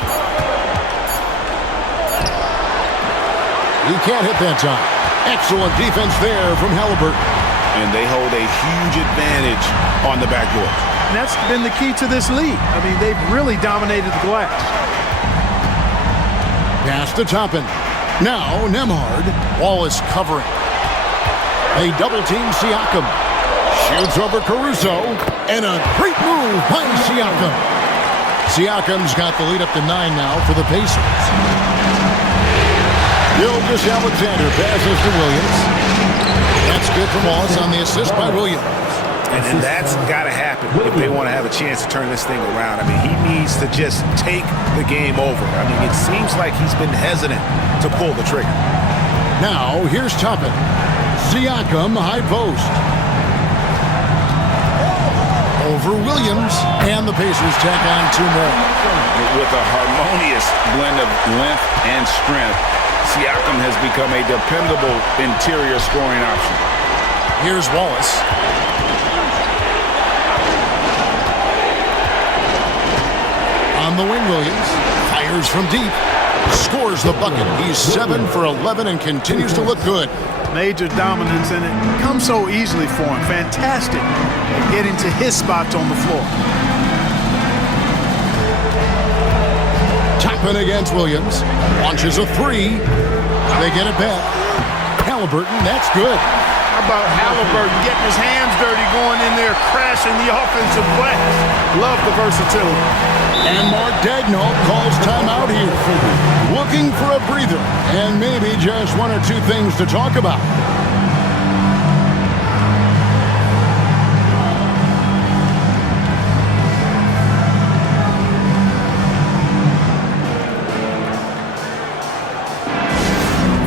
He can't hit that time. Excellent defense there from Halliburton. And they hold a huge advantage on the backboard. And that's been the key to this league. I mean, they've really dominated the glass. Pass to Toppin. Now Nembhard. Wallace covering. They double-team Siakam. Shoots over Caruso. And a great move by Siakam. Siakam's got the lead up to 9 now for the Pacers. Gilgeous-Alexander passes to Williams. That's good from Wallace on the assist by Williams. And that's got to happen if they want to have a chance to turn this thing around. I mean, he needs to just take the game over. I mean, it seems like he's been hesitant to pull the trigger. Now, here's Toppin. Siakam, high post. Over Williams, and the Pacers tack on 2 more. With a harmonious blend of length and strength, Siakam has become a dependable interior scoring option. Here's Wallace. On the wing, Williams fires from deep, scores the bucket. He's 7 for 11 and continues to look good. Major dominance, and it comes so easily for him. Fantastic at getting to his spots on the floor. Toppin against Williams. Launches a 3. They get it back. Halliburton, that's good. How about Halliburton getting his hands dirty, going in there, crashing the offensive glass. Love the versatility. And Mark Daigneault calls timeout here. Looking for a breather and maybe just 1 or 2 things to talk about.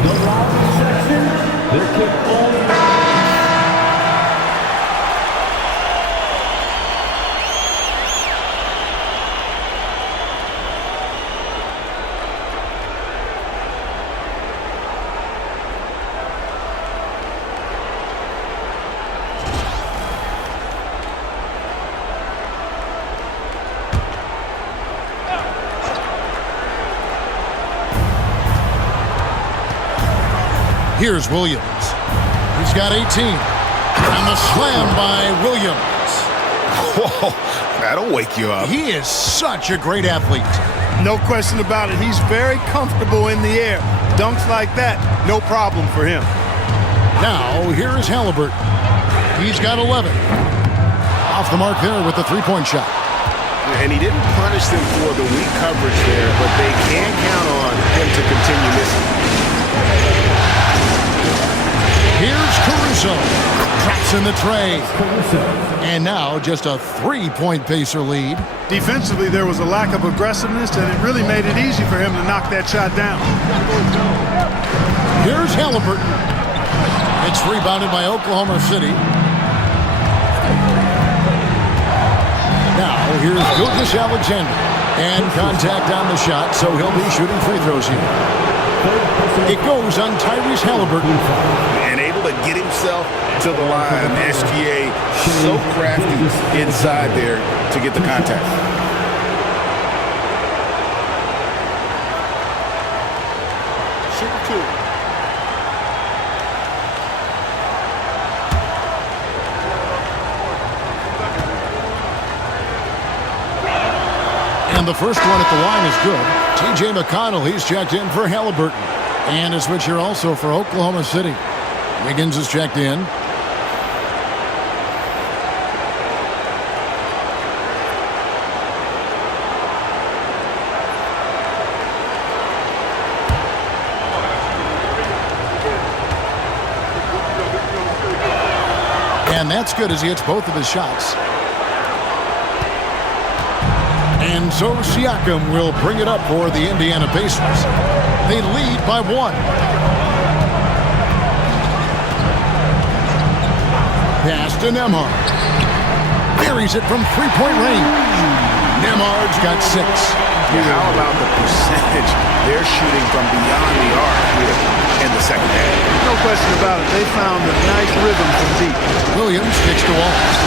The Raptors section, their kick only. Here's Williams. He's got 18. And the slam by Williams. Whoa, that'll wake you up. He is such a great athlete. No question about it. He's very comfortable in the air. Dunks like that, no problem for him. Now, here is Halliburton. He's got 11. Off the mark there with the 3-point shot. And he didn't punish them for the weak coverage there, but they can count on him to continue missing. Here's Caruso. Traps in the tray. And now just a 3-point Pacer lead. Defensively, there was a lack of aggressiveness, and it really made it easy for him to knock that shot down. Here's Halliburton. It's rebounded by Oklahoma City. Now, here's Gilgeous-Alexander. And contact on the shot, so he'll be shooting free throws here. It goes on Tyrese Halliburton. And able to get himself to the line. SGA so crafty inside there to get the contact. Shoot 2. And the first one at the line is good. T.J. McConnell, he's checked in for Halliburton. And a switch here also for Oklahoma City. Wiggins is checked in. And that's good as he hits both of his shots. And so Siakam will bring it up for the Indiana Pacers. They lead by 1. Pass to Nembhard. Buries it from 3-point range. Nembhard's got 6. Yeah, how about the percentage they're shooting from beyond the arc here in the second half? No question about it. They found a nice rhythm from deep. Williams kicks to Wallace.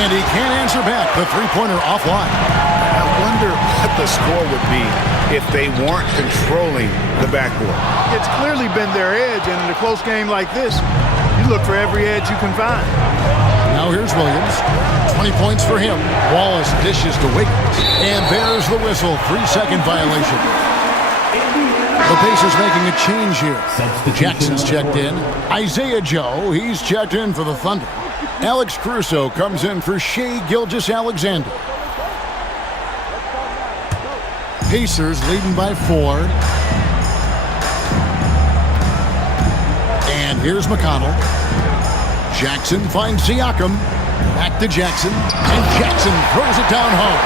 And he can't answer back. The 3-pointer offline. wonder what the score would be if they weren't controlling the backboard. It's clearly been their edge, and in a close game like this, you look for every edge you can find. Now here's Williams. 20 points for him. Wallace dishes to Wiggins. And there's the whistle. 3-second violation. The Pacers making a change here. Jackson's checked in. Isaiah Joe, he's checked in for the Thunder. Alex Caruso comes in for Shai Gilgeous-Alexander. Pacers leading by 4. And here's McConnell. Jackson finds Siakam. Back to Jackson. And Jackson throws it down hard.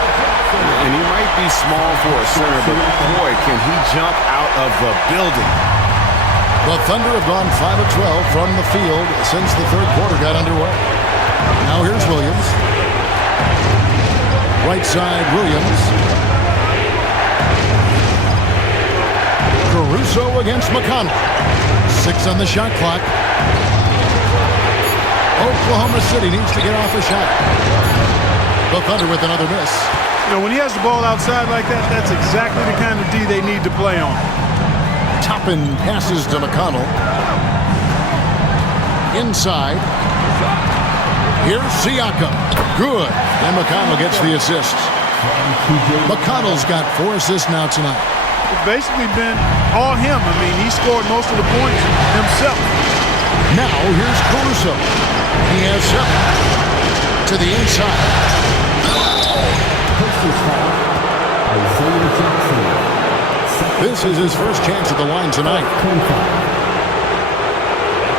And he might be small for a center, but boy, can he jump out of the building. The Thunder have gone 5 of 12 from the field since the third quarter got underway. Now here's Williams. Right side, Williams. Caruso against McConnell. 6 on the shot clock. Oklahoma City needs to get off a shot. The Thunder with another miss. You know, when he has the ball outside like that, that's exactly the kind of D they need to play on. Toppin passes to McConnell. Inside. Here's Siakam. Good. And McConnell gets the assist. McConnell's got 4 assists now tonight. It's basically been all him. I mean, he scored most of the points himself. Now here's Caruso. He has 7. To the inside. This is his first chance at the line tonight. At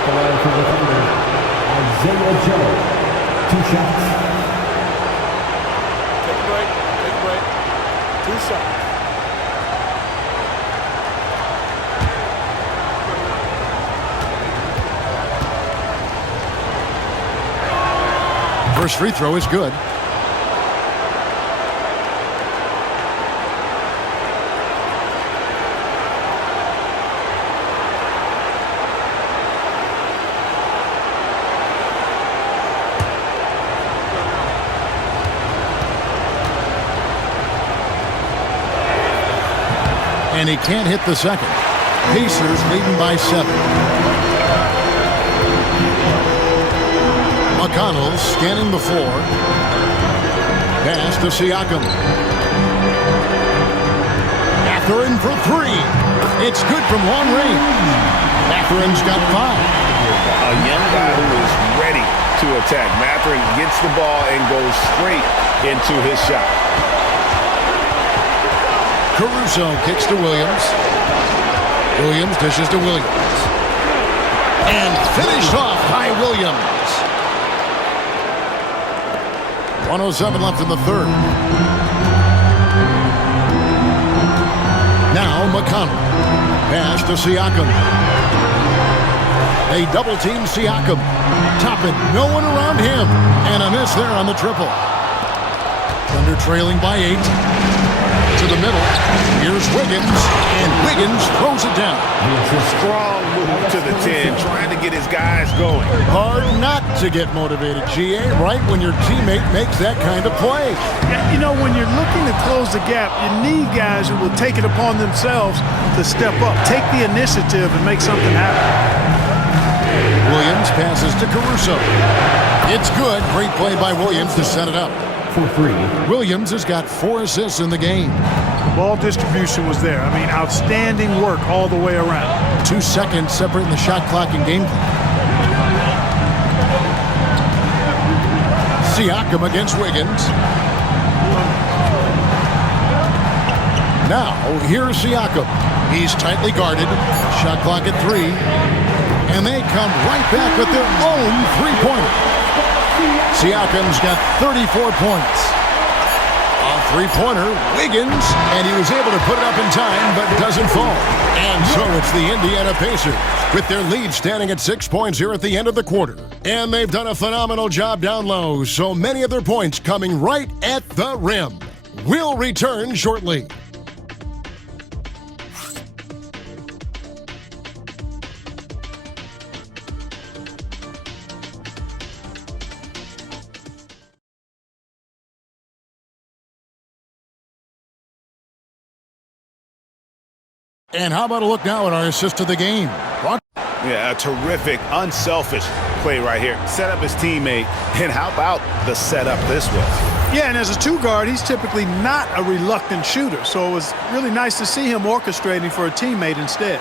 the line for the Thunder, Isaiah Joe. 2 shots. Take a break. Take a break. 2 shots. First free throw is good. And he can't hit the second. Pacers leading by 7. McConnell scanning the floor. Pass to Siakam. Mathurin for 3. It's good from long range. Mathurin's got 5. A young guy who is ready to attack. Mathurin gets the ball and goes straight into his shot. Caruso kicks to Williams. Williams dishes to Williams. And finished off by Williams. 1:07 left in the third. Now McConnell. Pass to Siakam. They double team Siakam. Toppin, no one around him. And a miss there on the triple. Thunder trailing by 8. To the middle. Here's Wiggins. And Wiggins throws it down. Strong move to the 10, trying to get his guys going. Hard not to get motivated, GA, right when your teammate makes that kind of play. Yeah, you know, when you're looking to close the gap, you need guys who will take it upon themselves to step up, take the initiative, and make something happen. Williams passes to Caruso. It's good. Great play by Williams to set it up. For 3. Williams has got 4 assists in the game. Ball distribution was there. I mean, outstanding work all the way around. 2 seconds separating the shot clock and game clock. Siakam against Wiggins. Now, here's Siakam. He's tightly guarded. Shot clock at 3. And they come right back with their own three-pointer. Siakam's got 34 points. A three-pointer, Wiggins, and he was able to put it up in time, but doesn't fall. And so it's the Indiana Pacers, with their lead standing at 6 points here at the end of the quarter. And they've done a phenomenal job down low, so many of their points coming right at the rim. We'll return shortly. And how about a look now at our assist of the game? Yeah, a terrific, unselfish play right here. Set up his teammate, and how about the setup this way? Yeah, and as a two-guard, he's typically not a reluctant shooter, so it was really nice to see him orchestrating for a teammate instead.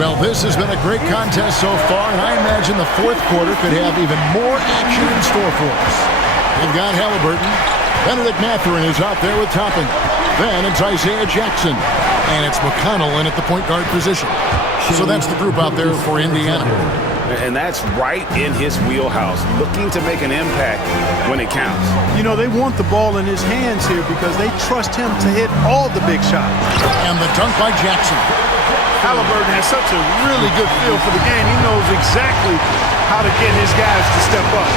Well, this has been a great contest so far, and I imagine the fourth quarter could have even more action in store for us. They've got Halliburton. Benedict Mathurin is out there with Toppin. Then it's Isaiah Jackson. And it's McConnell in at the point guard position. So that's the group out there for Indiana. And that's right in his wheelhouse, looking to make an impact when it counts. You know, they want the ball in his hands here because they trust him to hit all the big shots. And the dunk by Jackson. Halliburton has such a really good feel for the game. He knows exactly how to get his guys to step up.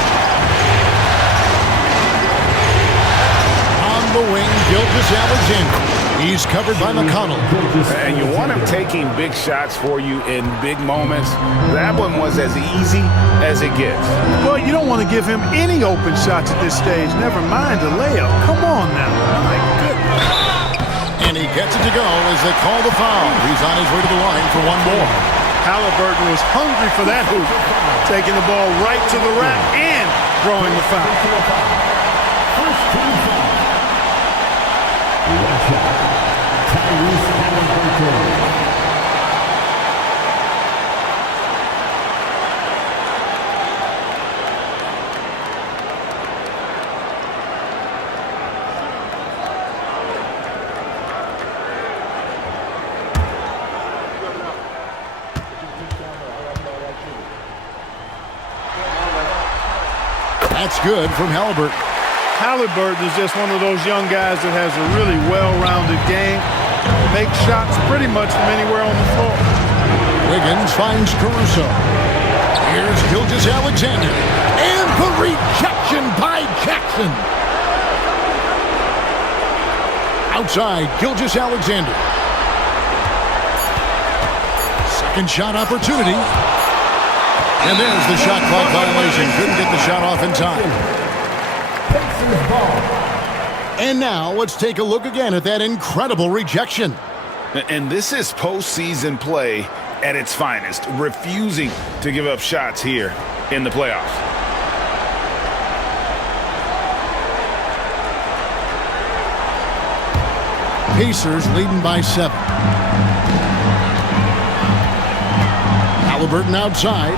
On the wing, Gilgeous-Alexander. He's covered by McConnell. And you want him taking big shots for you in big moments. That one was as easy as it gets. Well, you don't want to give him any open shots at this stage. Never mind a layup. Come on now. My goodness. And he gets it to go as they call the foul. He's on his way to the line for one more. Halliburton was hungry for that hoop. Taking the ball right to the rack and drawing the foul. First team foul. Tyrese Halliburton. That's good from Halliburton. Halliburton is just one of those young guys that has a really well-rounded game. Makes shots pretty much from anywhere on the floor. Wiggins finds Caruso. Here's Gilgeous-Alexander. And the rejection by Jackson. Outside, Gilgeous-Alexander. Second shot opportunity. And there's the shot clock violation. Couldn't get the shot off in time. And now let's take a look again at that incredible rejection. And this is postseason play at its finest, refusing to give up shots here in the playoffs. Pacers leading by 7. Halliburton outside.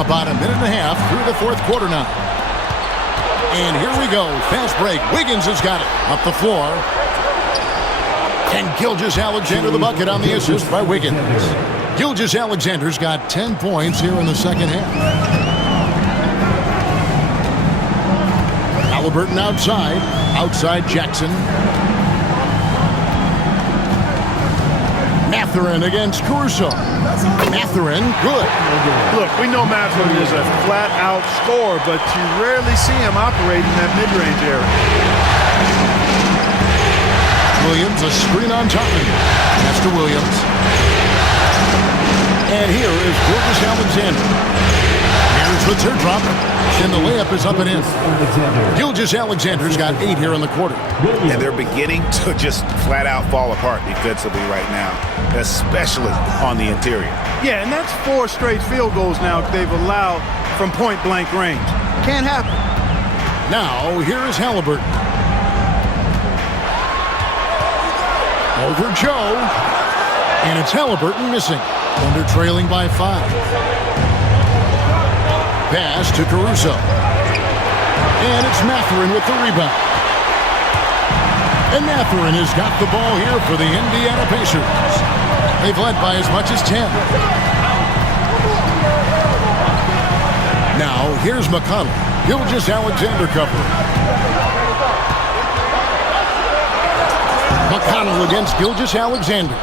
About a minute and a half through the fourth quarter now. And here we go. Fast break. Wiggins has got it. Up the floor. And Gilgeous-Alexander the bucket on the assist by Wiggins. Gilgeous-Alexander's got 10 points here in the second half. Halliburton outside. Outside Jackson. Mathurin against Caruso. Mathurin, good. Look, we know Mathurin is a flat-out scorer, but you rarely see him operate in that mid-range area. Williams, a screen on top of him. That's to Williams. And here is Gilgeous-Alexander. Here's the teardrop. And the layup is up and in. Gilgeous-Alexander's got 8 here in the quarter. And they're beginning to just flat out fall apart defensively right now, especially on the interior. Yeah, and that's 4 straight field goals now they've allowed from point-blank range. Can't happen. Now, here is Halliburton. Over Joe. And it's Halliburton missing. Thunder trailing by 5. Pass to Caruso. And it's Mathurin with the rebound. And Mathurin has got the ball here for the Indiana Pacers. They've led by as much as 10. Now, here's McConnell. Gilgeous-Alexander covering. McConnell against Gilgeous-Alexander.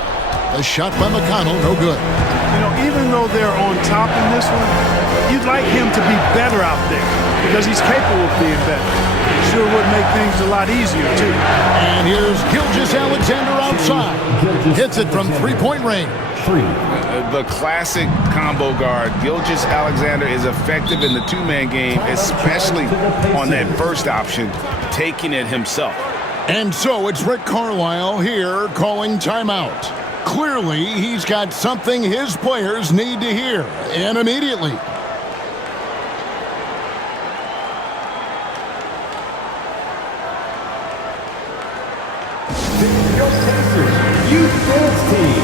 A shot by McConnell, no good. You know, even though they're on top in this one, you'd like him to be better out there because he's capable of being better. Sure would make things a lot easier, too. And here's Gilgeous-Alexander outside. Hits it from 3-point range. The classic combo guard. Gilgeous-Alexander is effective in the two-man game, especially on that first option, taking it himself. And so it's Rick Carlisle here calling timeout. Clearly, he's got something his players need to hear, and immediately. Your Pacers Youth Dance Team.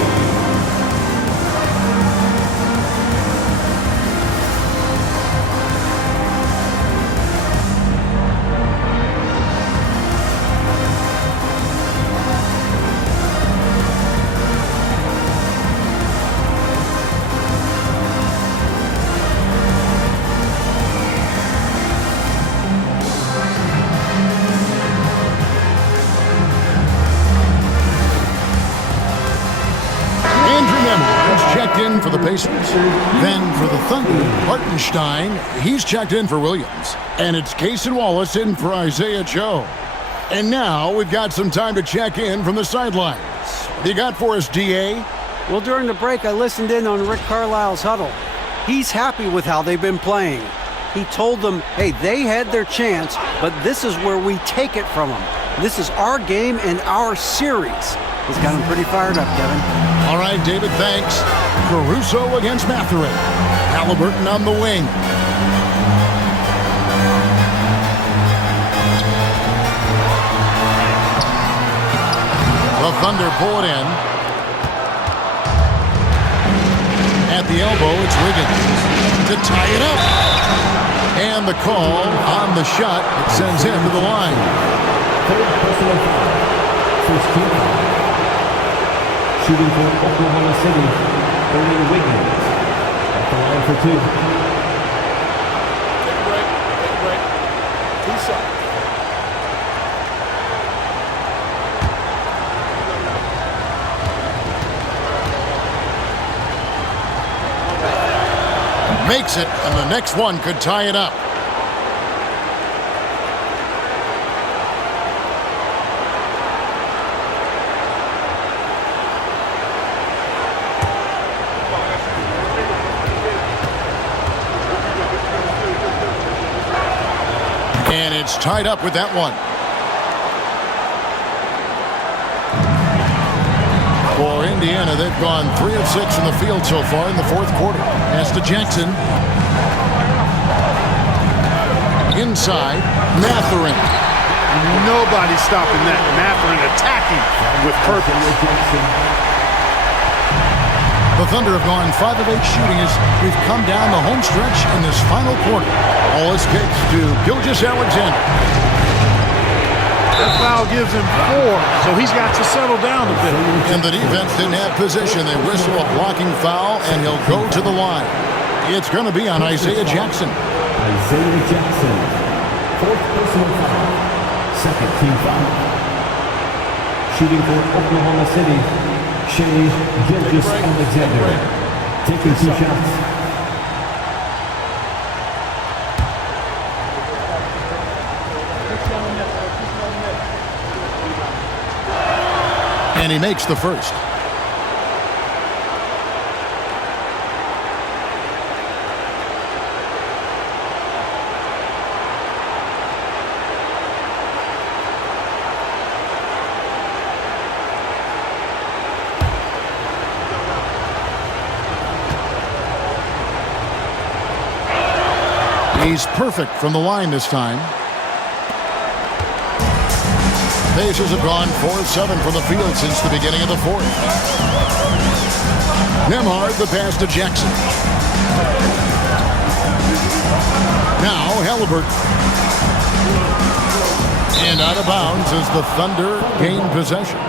In for the Pacers. Then for the Thunder, Hartenstein, he's checked in for Williams. And it's Cason Wallace in for Isaiah Joe. And now we've got some time to check in from the sidelines. What do you got for us, DA? Well, during the break, I listened in on Rick Carlisle's huddle. He's happy with how they've been playing. He told them, hey, they had their chance, but this is where we take it from them. This is our game and our series. He's got him pretty fired up, Kevin. All right, David, thanks. Caruso against Mathurin. Halliburton on the wing. The Thunder pull it in. At the elbow, it's Wiggins to tie it up. And the call on the shot that sends him to the line. Third personal foul. First team foul. Shooting for Oklahoma City, Ernie Wiggins at the line for two. Take a break. Take a break. 2 shots. Makes it, and the next one could tie it up. And it's tied up with that one. For Indiana, they've gone 3 of 6 from the field so far in the fourth quarter. As to Jackson. Inside, Mathurin. Nobody stopping that. Mathurin attacking with purpose. The Thunder have gone 5 of 8 shooting as we've come down the home stretch in this final quarter. All his kicks to Gilgeous-Alexander. That foul gives him 4, so he's got to settle down a bit. And the defense didn't have position. They whistle a blocking foul, and he'll go to the line. It's going to be on Isaiah Jackson. Isaiah Jackson, fourth personal foul. Second team foul. Shooting for Oklahoma City, Shai Gilgeous-Alexander. Taking 2 shots. And he makes the first. He's perfect from the line this time. Pacers have gone 4 of 7 from the field since the beginning of the fourth. Nembhard, the pass to Jackson. Now Halliburton. And out of bounds as the Thunder gain possession.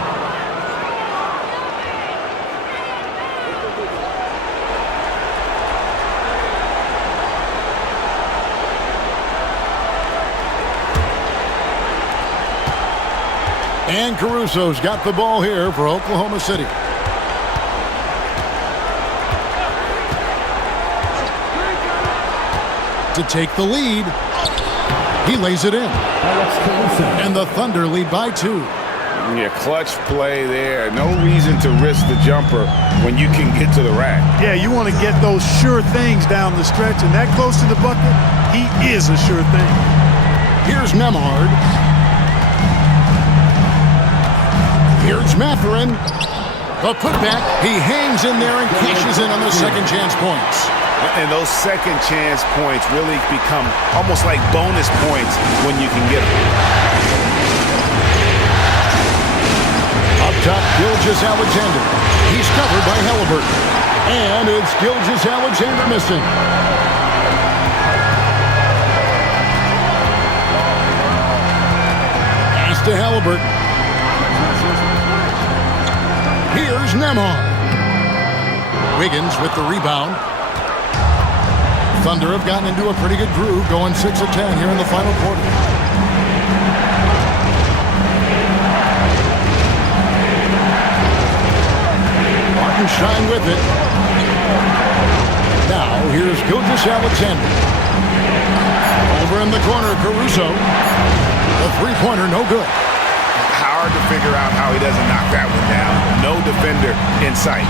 And Caruso's got the ball here for Oklahoma City. To take the lead. He lays it in. And the Thunder lead by 2. Yeah, clutch play there. No reason to risk the jumper when you can get to the rack. Yeah, you want to get those sure things down the stretch, and that close to the bucket, he is a sure thing. Here's Nemhard. Here's Mathurin. The putback. He hangs in there and cashes in on those second chance points. And those second chance points really become almost like bonus points when you can get them. Up top, Gilgeous-Alexander. He's covered by Halliburton. And it's Gilgeous-Alexander missing. Pass to Halliburton. Here's Nemhard. Wiggins with the rebound. Thunder have gotten into a pretty good groove, going 6 of 10 here in the final quarter. Shine with it. Now, here's Gilgeous-Alexander. Over in the corner, Caruso. The three-pointer, no good. Hard to figure out how he doesn't knock that one down. No defender in sight.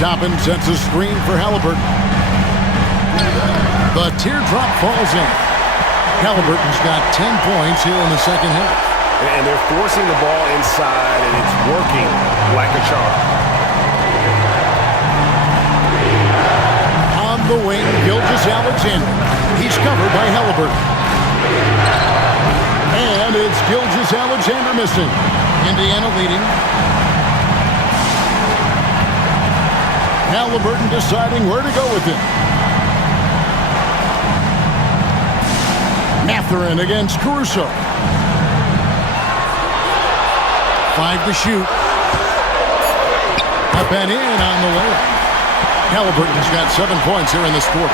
Toppin sets a screen for Halliburton. The teardrop falls in. Halliburton's got 10 points here in the second half. And they're forcing the ball inside, and it's working like a charm. On the wing, Gilgeous-Alexander. He's covered by Halliburton. And it's Gilgeous-Alexander missing. Indiana leading. Halliburton deciding where to go with it. Mathurin against Caruso. 5 to shoot. Up and in on the layup. Halliburton's got 7 points here in this quarter.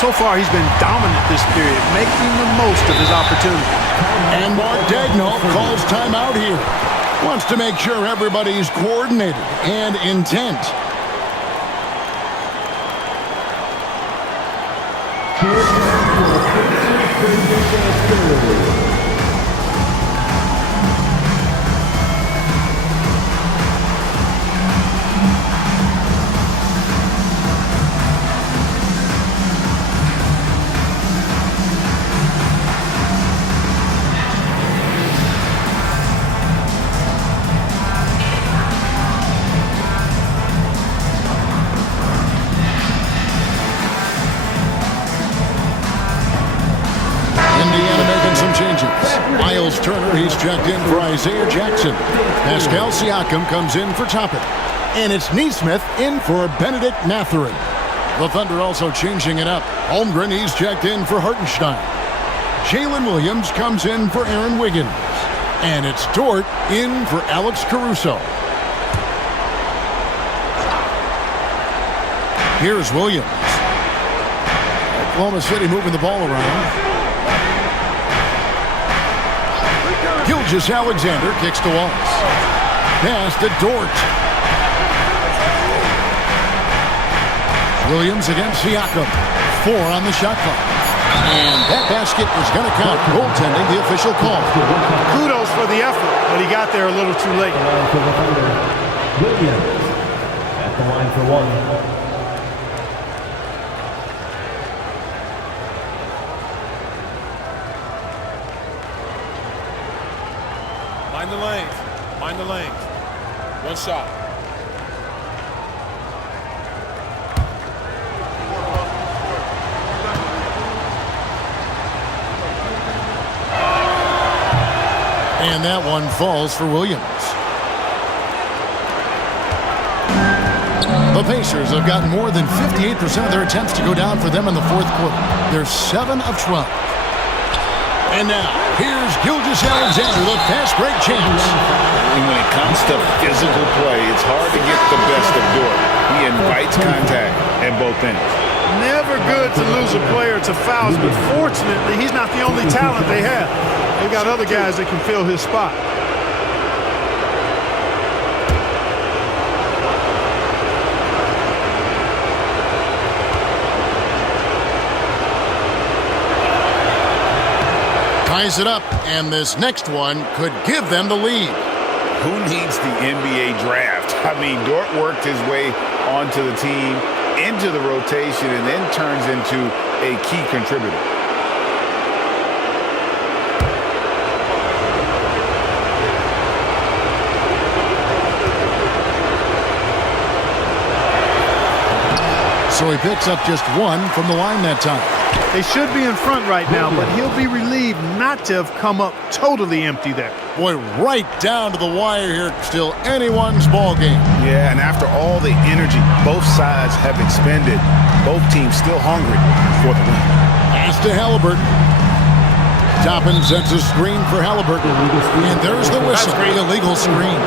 So far, he's been dominant this period, making the most of his opportunity. And Mark Daigneault calls timeout here. Wants to make sure everybody's coordinated and intent. Turner, he's checked in for Isaiah Jackson. Pascal Siakam comes in for Toppin. And it's Neesmith in for Benedict Mathurin. The Thunder also changing it up. Holmgren, he's checked in for Hartenstein. Jalen Williams comes in for Aaron Wiggins. And it's Dort in for Alex Caruso. Here's Williams. Oklahoma City moving the ball around. Gilgeous-Alexander kicks to Wallace. Pass to Dort. Williams against Siakam. 4 on the shot clock. And that basket is going to count. Goaltending, the official call. Kudos for the effort, but he got there a little too late. Williams at the line for 1. Mind the lanes. One shot. And that one falls for Williams. The Pacers have gotten more than 58% of their attempts to go down for them in the fourth quarter. They're 7 of 12. And now, here's Gilgeous-Alexander, the fast break chance. When it comes to physical play, it's hard to get the best of Dort. He invites contact at both ends. Never good to lose a player to fouls, but fortunately, he's not the only talent they have. They've got other guys that can fill his spot. ties it up, and this next one could give them the lead. Who needs the NBA draft? I mean, Dort worked his way onto the team, into the rotation, and then turns into a key contributor. So he picks up just one from the line that time. They should be in front right now, but he'll be relieved not to have come up totally empty there. Boy, right down to the wire here. Still anyone's ball game. Yeah, and after all the energy both sides have expended, both teams still hungry for the win. Pass to Halliburton. Toppin sets a screen for Halliburton. And there's the whistle. Illegal screen.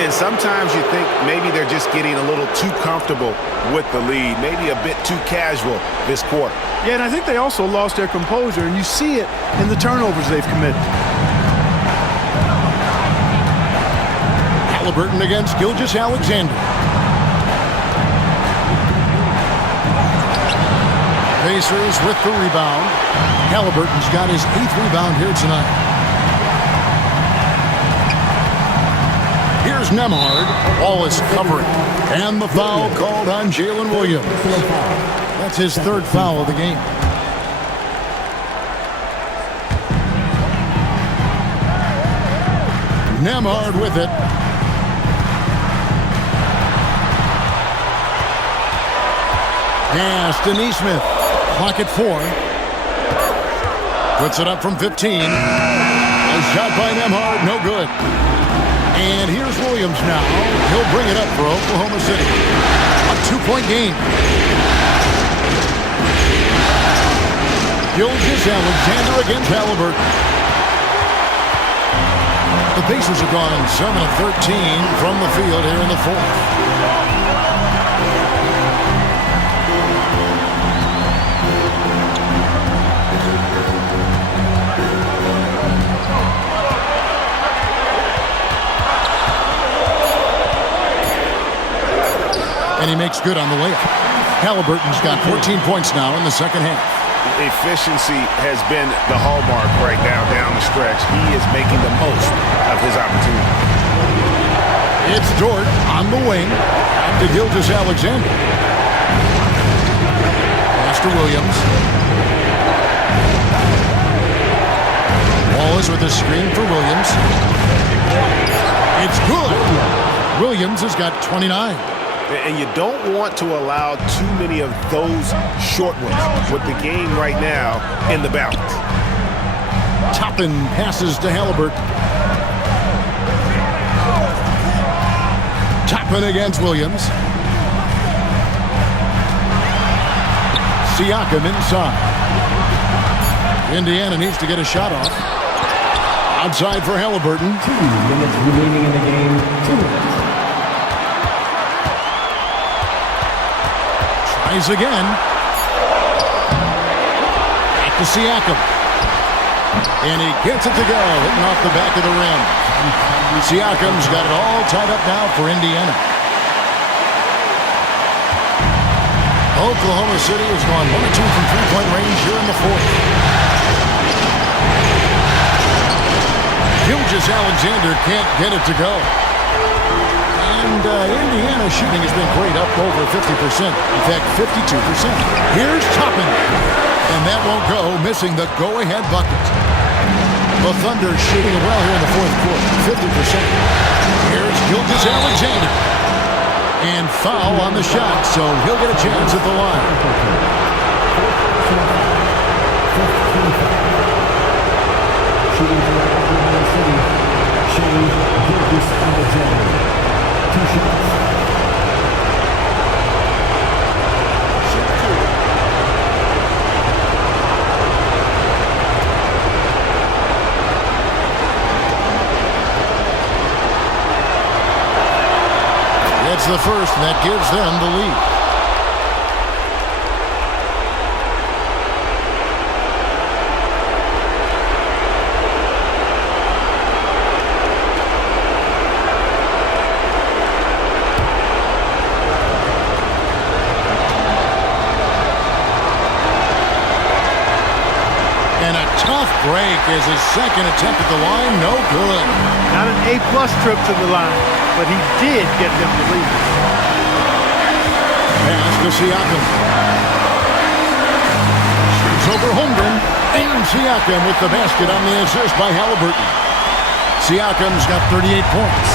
And sometimes you think maybe they're just getting a little too comfortable with the lead, maybe a bit too casual this quarter. Yeah, and I think they also lost their composure, and you see it in the turnovers they've committed. Halliburton against Gilgeous-Alexander. Pacers with the rebound. Halliburton's got his 8th rebound here tonight. Here's Nemhard. Wallace covering. And the foul called on Jalen Williams. That's his 3rd foul of the game. Nemhard with it. Pass to Neesmith. Clock at 4. Puts it up from 15. A shot by Nemhard, no good. And here's Williams now. He'll bring it up for Oklahoma City. A 2-point game. Gilgeous-Alexander against Halliburton. The Pacers have gone 7 of 13 from the field here in the 4th. And he makes good on the layup. Halliburton's got 14 points now in the second half. Efficiency has been the hallmark right now down the stretch. He is making the most of his opportunity. It's Dort on the wing to Gilgeous-Alexander. Pass to Williams. Wallace with a screen for Williams. It's good. Williams has got 29. And you don't want to allow too many of those short ones with the game right now in the balance. Toppin passes to Halliburton. Toppin against Williams. Siakam inside. Indiana needs to get a shot off. Outside for Halliburton. 2 minutes remaining in the game. 2 minutes. Tries again. Back to Siakam. And he gets it to go, hitting off the back of the rim. Siakam's got it all tied up now for Indiana. Oklahoma City has gone 1 of 2 from three-point range here in the 4th. Gilgeous-Alexander can't get it to go. And Indiana shooting has been great, up over 50%. In fact, 52%. Here's Toppin. And that won't go, missing the go-ahead bucket. The Thunder shooting well here in the 4th quarter, 50%. Here's Gilgeous-Alexander. And foul on the shot, so he'll get a chance at the line. Shooting for Oklahoma City. Gilgeous-Alexander. 2 shots. It's the first, and that gives them the lead. And a tough break is his second attempt at the line. No good. Not an A-plus trip to the line, but he did get them to lead. Pass to Siakam. Shoots over Holmgren. And Siakam with the basket on the assist by Halliburton. Siakam's got 38 points.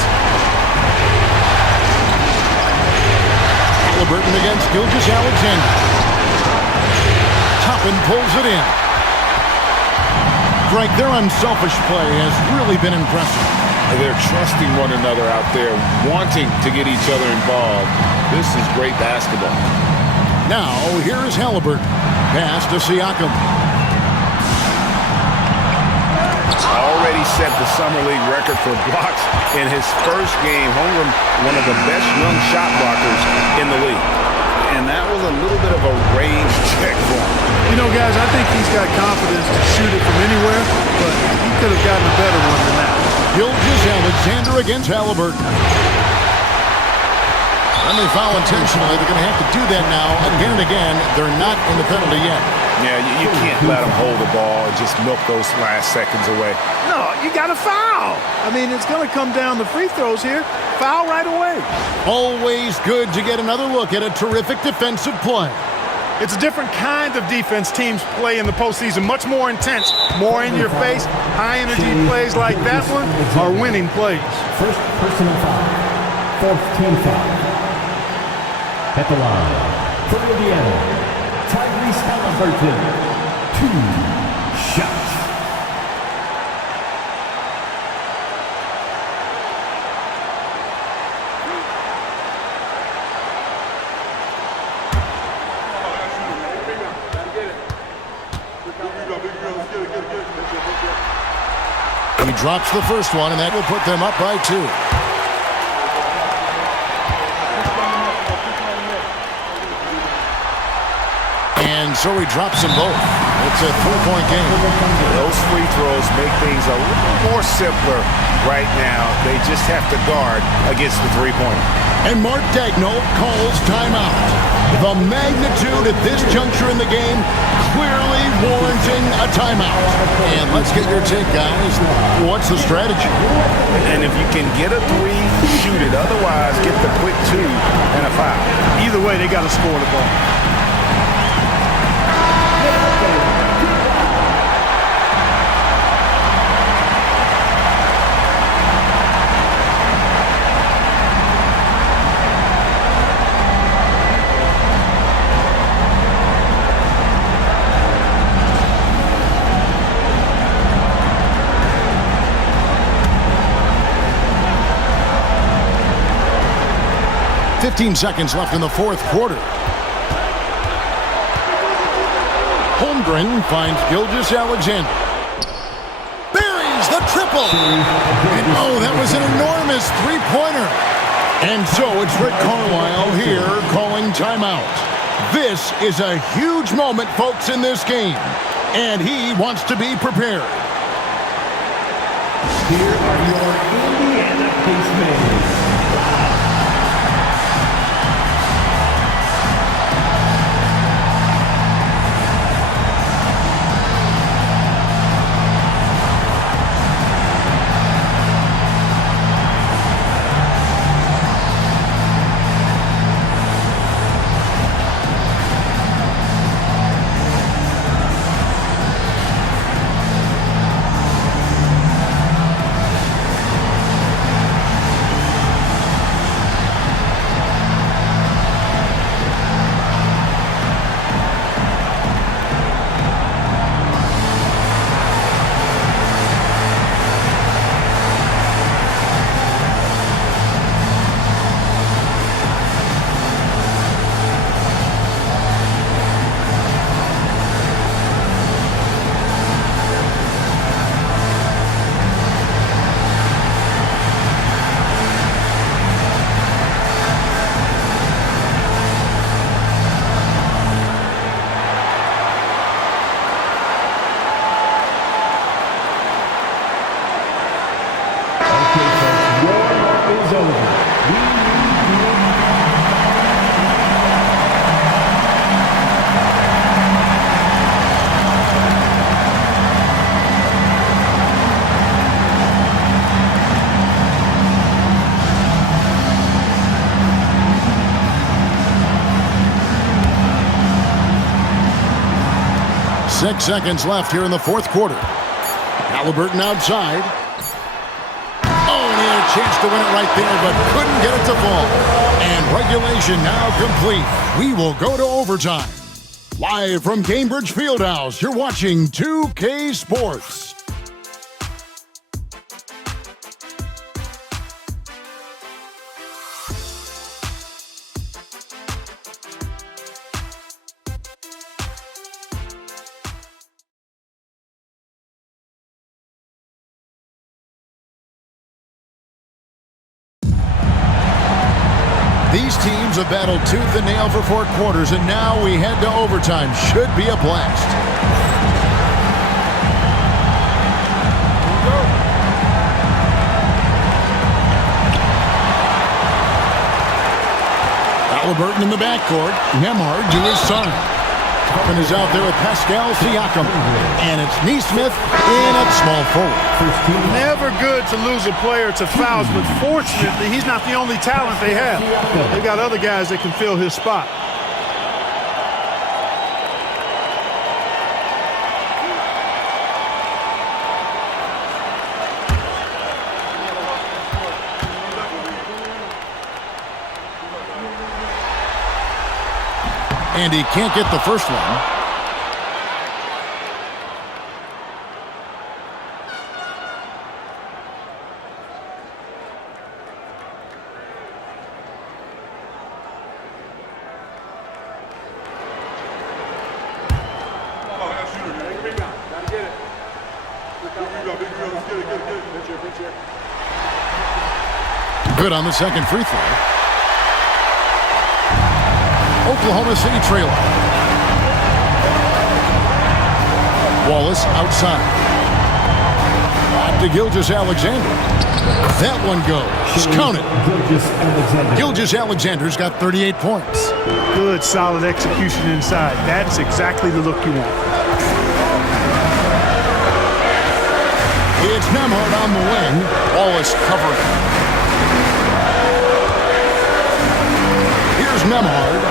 Halliburton against Gilgeous-Alexander. Toppin pulls it in. Greg, their unselfish play has really been impressive. They're trusting one another out there, wanting to get each other involved. This is great basketball. Now, here is Halliburton. Pass to Siakam. Already set the Summer League record for blocks in his first game. Holmgren, one of the best young shot blockers in the league. And that was a little bit of a range check for him. You know, guys, I think he's got confidence to shoot it from anywhere, but he could have gotten a better one than that. Gilgeous-Alexander against Halliburton. When they foul intentionally, they're going to have to do that now again and again. They're not in the penalty yet. Yeah, you can't let them hold the ball and just milk those last seconds away. No, you got to foul. I mean, it's going to come down to free throws here. Foul right away. Always good to get another look at a terrific defensive play. It's a different kind of defense teams play in the postseason. Much more intense, more in your face. High-energy plays like that one are winning plays. First personal foul. Fourth team foul. At the line, for Indiana, Tyrese Halliburton, 2 shots. He drops the first one, and that will put them up by 2. And so he drops them both. It's a 3-point game. Those free throws make things a little more simpler right now. They just have to guard against the three-pointer. And Mark Daigneault calls timeout. The magnitude at this juncture in the game clearly warranting a timeout. And let's get your take, guys. What's the strategy? And if you can get a 3, shoot it. Otherwise, get the quick 2 and a foul. Either way, they got to score the ball. Fifteen seconds left in the fourth quarter. Holmgren finds Gilgeous-Alexander. Buries the triple. And oh, that was an enormous three-pointer. And so it's Rick Carlisle here calling timeout. This is a huge moment, folks, in this game. And he wants to be prepared. Here are your Indiana Pacers. 6 seconds left here in the fourth quarter. Halliburton outside. Oh, and he had a chance to win it right there, but couldn't get it to fall. And regulation now complete. We will go to overtime. Live from Cambridge Fieldhouse, you're watching 2K Sports. These teams have battled tooth and nail for 4 quarters, and now we head to overtime. Should be a blast. Halliburton in the backcourt. Nembhard to his son. Toppin is out there with Pascal Siakam. And it's Neesmith in at small forward. Never good to lose a player to fouls, but fortunately, he's not the only talent they have. They got other guys that can fill his spot. And he can't get the first one. Good on the second free throw. Oklahoma City trailer. Wallace outside. Back to Gilgeous-Alexander. That one goes. Count it. Gilgeous-Alexander's got 38 points. Good, solid execution inside. That's exactly the look you want. It's Nembhard on the wing. Wallace covering. Here's Nembhard.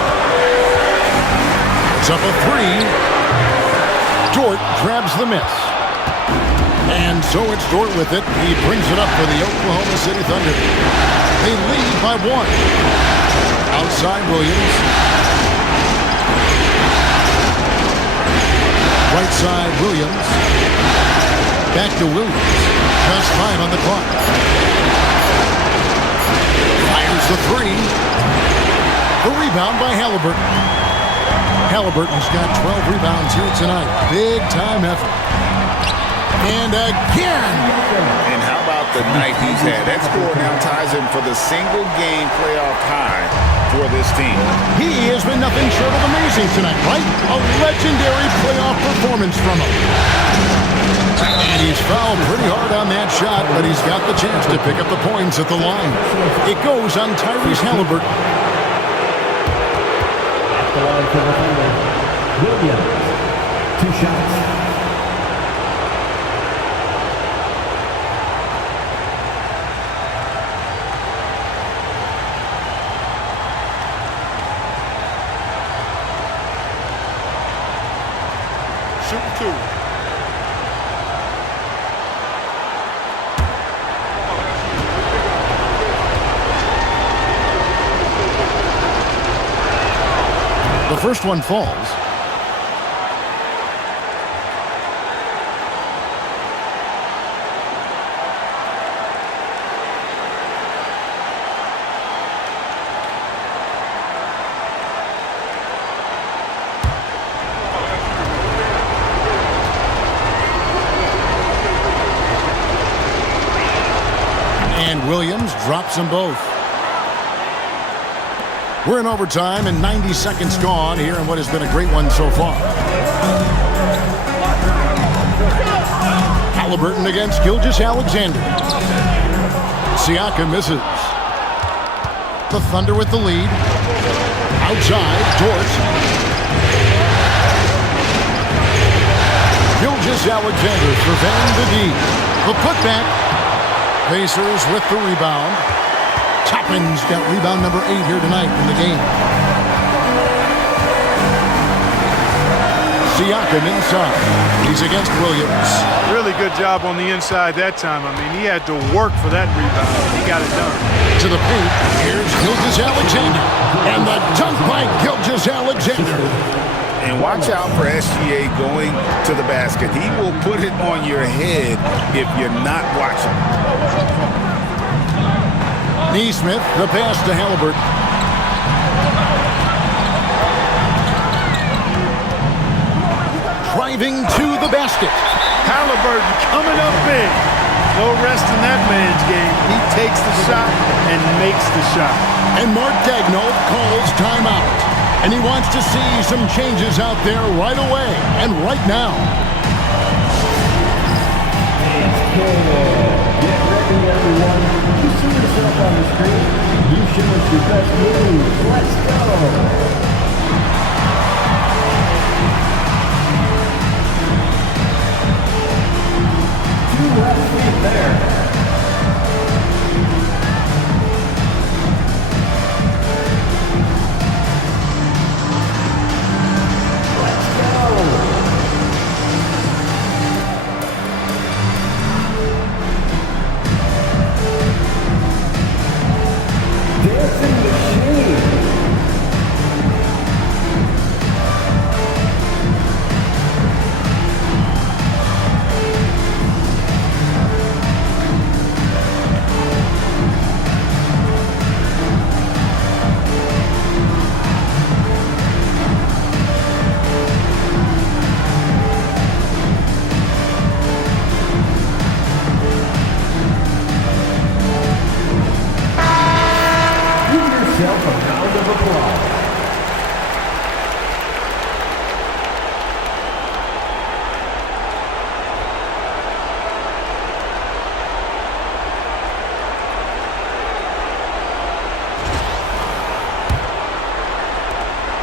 It's up a 3. Dort grabs the miss. And so it's Dort with it. He brings it up for the Oklahoma City Thunder. They lead by 1. Outside Williams. Right side Williams. Back to Williams. Just 5 on the clock. Fires the 3. The rebound by Halliburton. Halliburton's got 12 rebounds here tonight. Big-time effort. And again! And how about the night he's had? That score now ties him for the single-game playoff high for this team. He has been nothing short of amazing tonight, right? A legendary playoff performance from him. And he's fouled pretty hard on that shot, but he's got the chance to pick up the points at the line. It goes on Tyrese Halliburton. The line for the Thunder. Williams. 2 shots. Shooting 2. The first one falls. And Williams drops them both. We're in overtime and 90 seconds gone here in what has been a great one so far. Halliburton against Gilgeous-Alexander. Siakam misses. The Thunder with the lead. Outside, Dort. Gilgeous-Alexander for Van de Dee. The putback. Pacers with the rebound. Toppin's got rebound number 8 here tonight in the game. Siakam inside. He's against Williams. Really good job on the inside that time. I mean, he had to work for that rebound. He got it done. To the paint, here's Gilgeous-Alexander. And the dunk by Gilgeous-Alexander. And watch out for SGA going to the basket. He will put it on your head if you're not watching. Neesmith, the pass to Halliburton. Driving to the basket. Halliburton coming up big. No rest in that man's game. He takes the shot and makes the shot. And Mark Daigneault calls timeout. And he wants to see some changes out there right away and right now. Get ready, everyone. You see yourself on the screen. You show us your best moves. Let's go. Left feet there. Let's go. Dancing machine.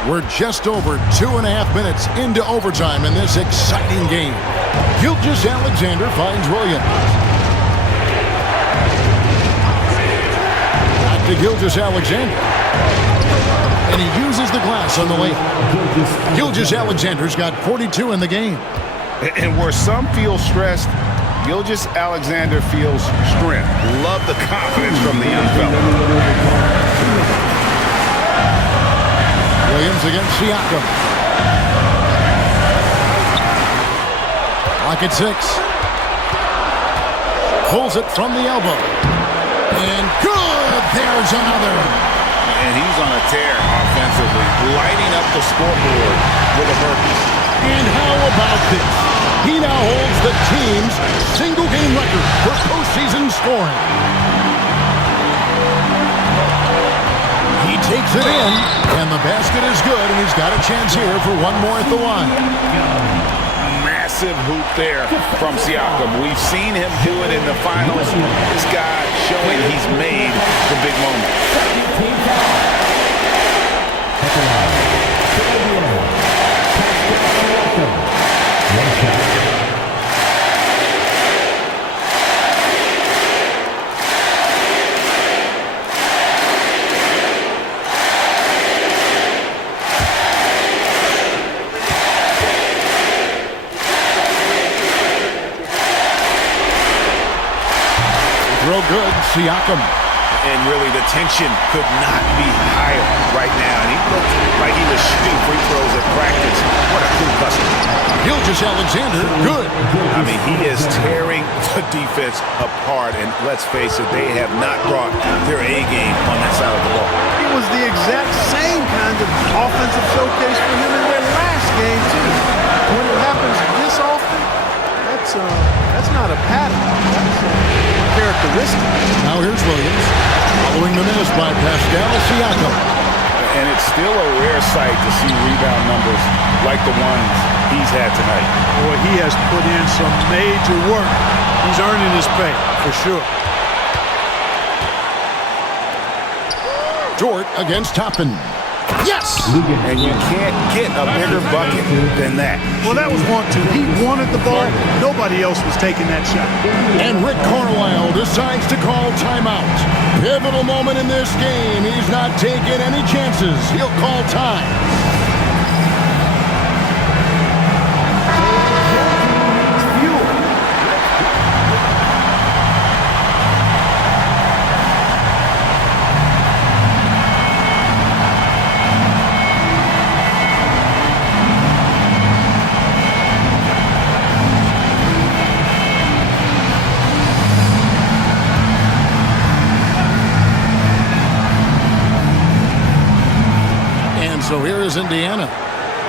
We're just over 2.5 minutes into overtime in this exciting game. Gilgeous-Alexander finds Williams. Back to Gilgeous-Alexander. And he uses the glass on the way. Gilgeous-Alexander's got 42 in the game. And where some feel stressed, Gilgeous-Alexander feels strength. Love the confidence from the young fella. Williams against Siakam. Lock at 6. Pulls it from the elbow. And good! There's another. And he's on a tear offensively, lighting up the scoreboard with a purpose. And how about this? He now holds the team's single-game record for postseason scoring. He takes it in, and the basket is good, and he's got a chance here for one more at the line. Massive hoop there from Siakam. We've seen him do it in the finals. This guy showing he's made the big moment. Throw good, Siakam. And really, the tension could not be higher right now. And he looked like he was shooting free throws at practice. What a cool customer. Gilgeous-Alexander, good. I mean, he is tearing the defense apart. And let's face it, they have not brought their A game on that side of the ball. It was the exact same kind of offensive showcase for him in their last game, too. When it happens this often, that's not a pattern. That's a characteristic. Now here's Williams, following the miss by Pascal Siakam. And it's still a rare sight to see rebound numbers like the ones he's had tonight. Boy, he has put in some major work. He's earning his pay, for sure. Dort against Toppin. Yes! And you can't get a bigger bucket than that. Well, that was 1-2. He wanted the ball. Nobody else was taking that shot. And Rick Carlisle decides to call timeout. Pivotal moment in this game. He's not taking any chances. He'll call time.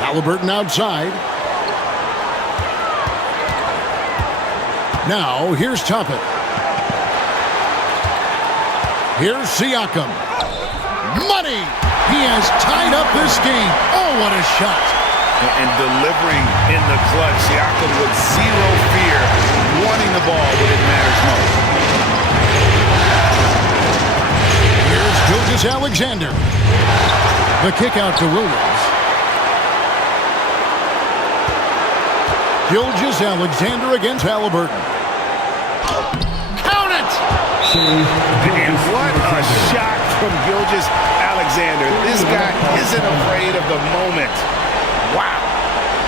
Halliburton outside. Now, here's Toppin. Here's Siakam. Money! He has tied up this game. Oh, what a shot. And delivering in the clutch. Siakam with zero fear, wanting the ball when it matters most. Here's Gilgeous-Alexander. The kick out to Williams. Gilgeous-Alexander against Halliburton. Count it! And what a shot from Gilgeous-Alexander. This guy isn't afraid of the moment. Wow.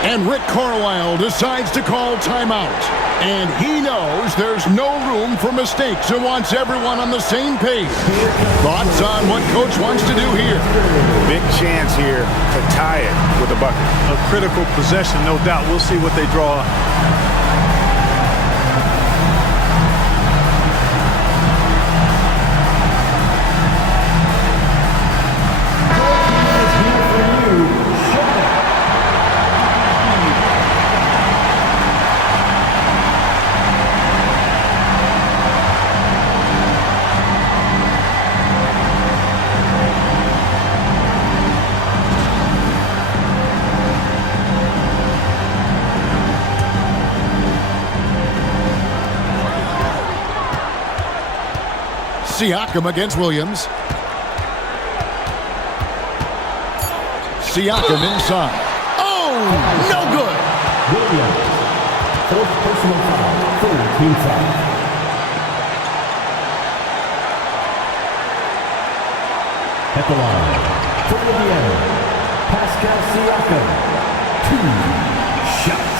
And Rick Carlisle decides to call timeout. And he knows there's no room for mistakes and wants everyone on the same page. Thoughts on what Coach wants to do here? Big chance here to tie it with a bucket. A critical possession, no doubt. We'll see what they draw. Siakam against Williams. Siakam inside. Oh, no good. Williams. Fourth personal foul. Third team foul. At the line, for Indiana, Pascal Siakam. 2 shots.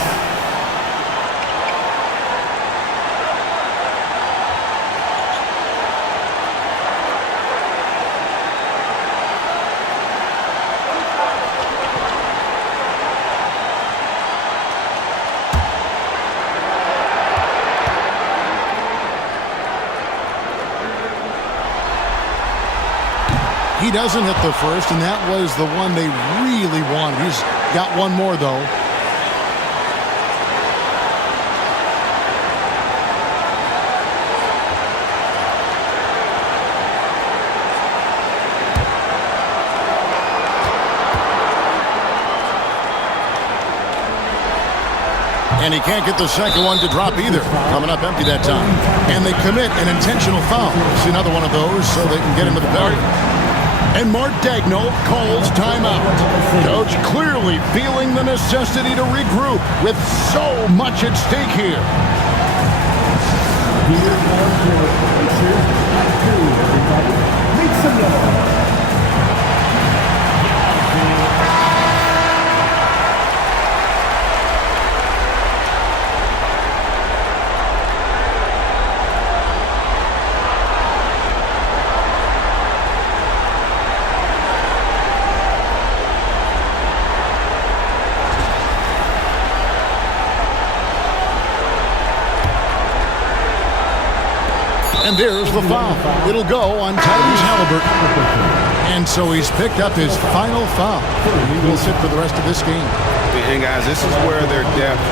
He doesn't hit the first, and that was the one they really wanted. He's got one more, though. And he can't get the second one to drop either. Coming up empty that time. And they commit an intentional foul. See another one of those so they can get into the penalty. And Mark Daigneault calls timeout. Coach clearly feeling the necessity to regroup with so much at stake here. Make some noise. And there's the foul. It'll go on Tyrese Halliburton. And so he's picked up his final foul. He will sit for the rest of this game. And guys, this is where their depth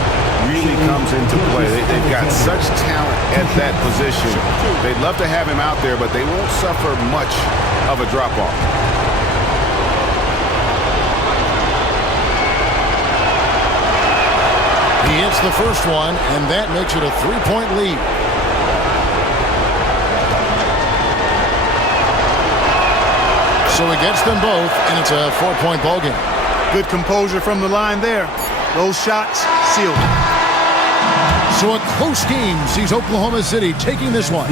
really comes into play. They've got such talent at that position. They'd love to have him out there, but they won't suffer much of a drop-off. He hits the first one, and that makes it a 3-point lead. So he gets them both, and it's a 4-point ball game. Good composure from the line there. Those shots sealed it. So a close game sees Oklahoma City taking this one.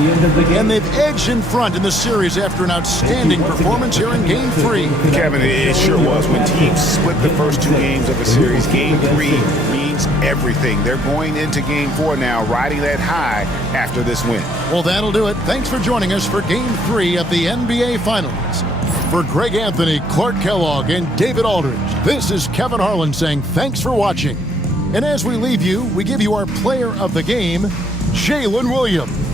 And they've edged in front in the series after an outstanding performance here in Game 3. Kevin, it sure was. When teams split the first 2 games of a series, Game 3 means everything. They're going into Game 4 now, riding that high after this win. Well, that'll do it. Thanks for joining us for Game 3 of the NBA Finals. For Greg Anthony, Clark Kellogg, and David Aldridge, this is Kevin Harlan saying thanks for watching. And as we leave you, we give you our player of the game, Jalen Williams.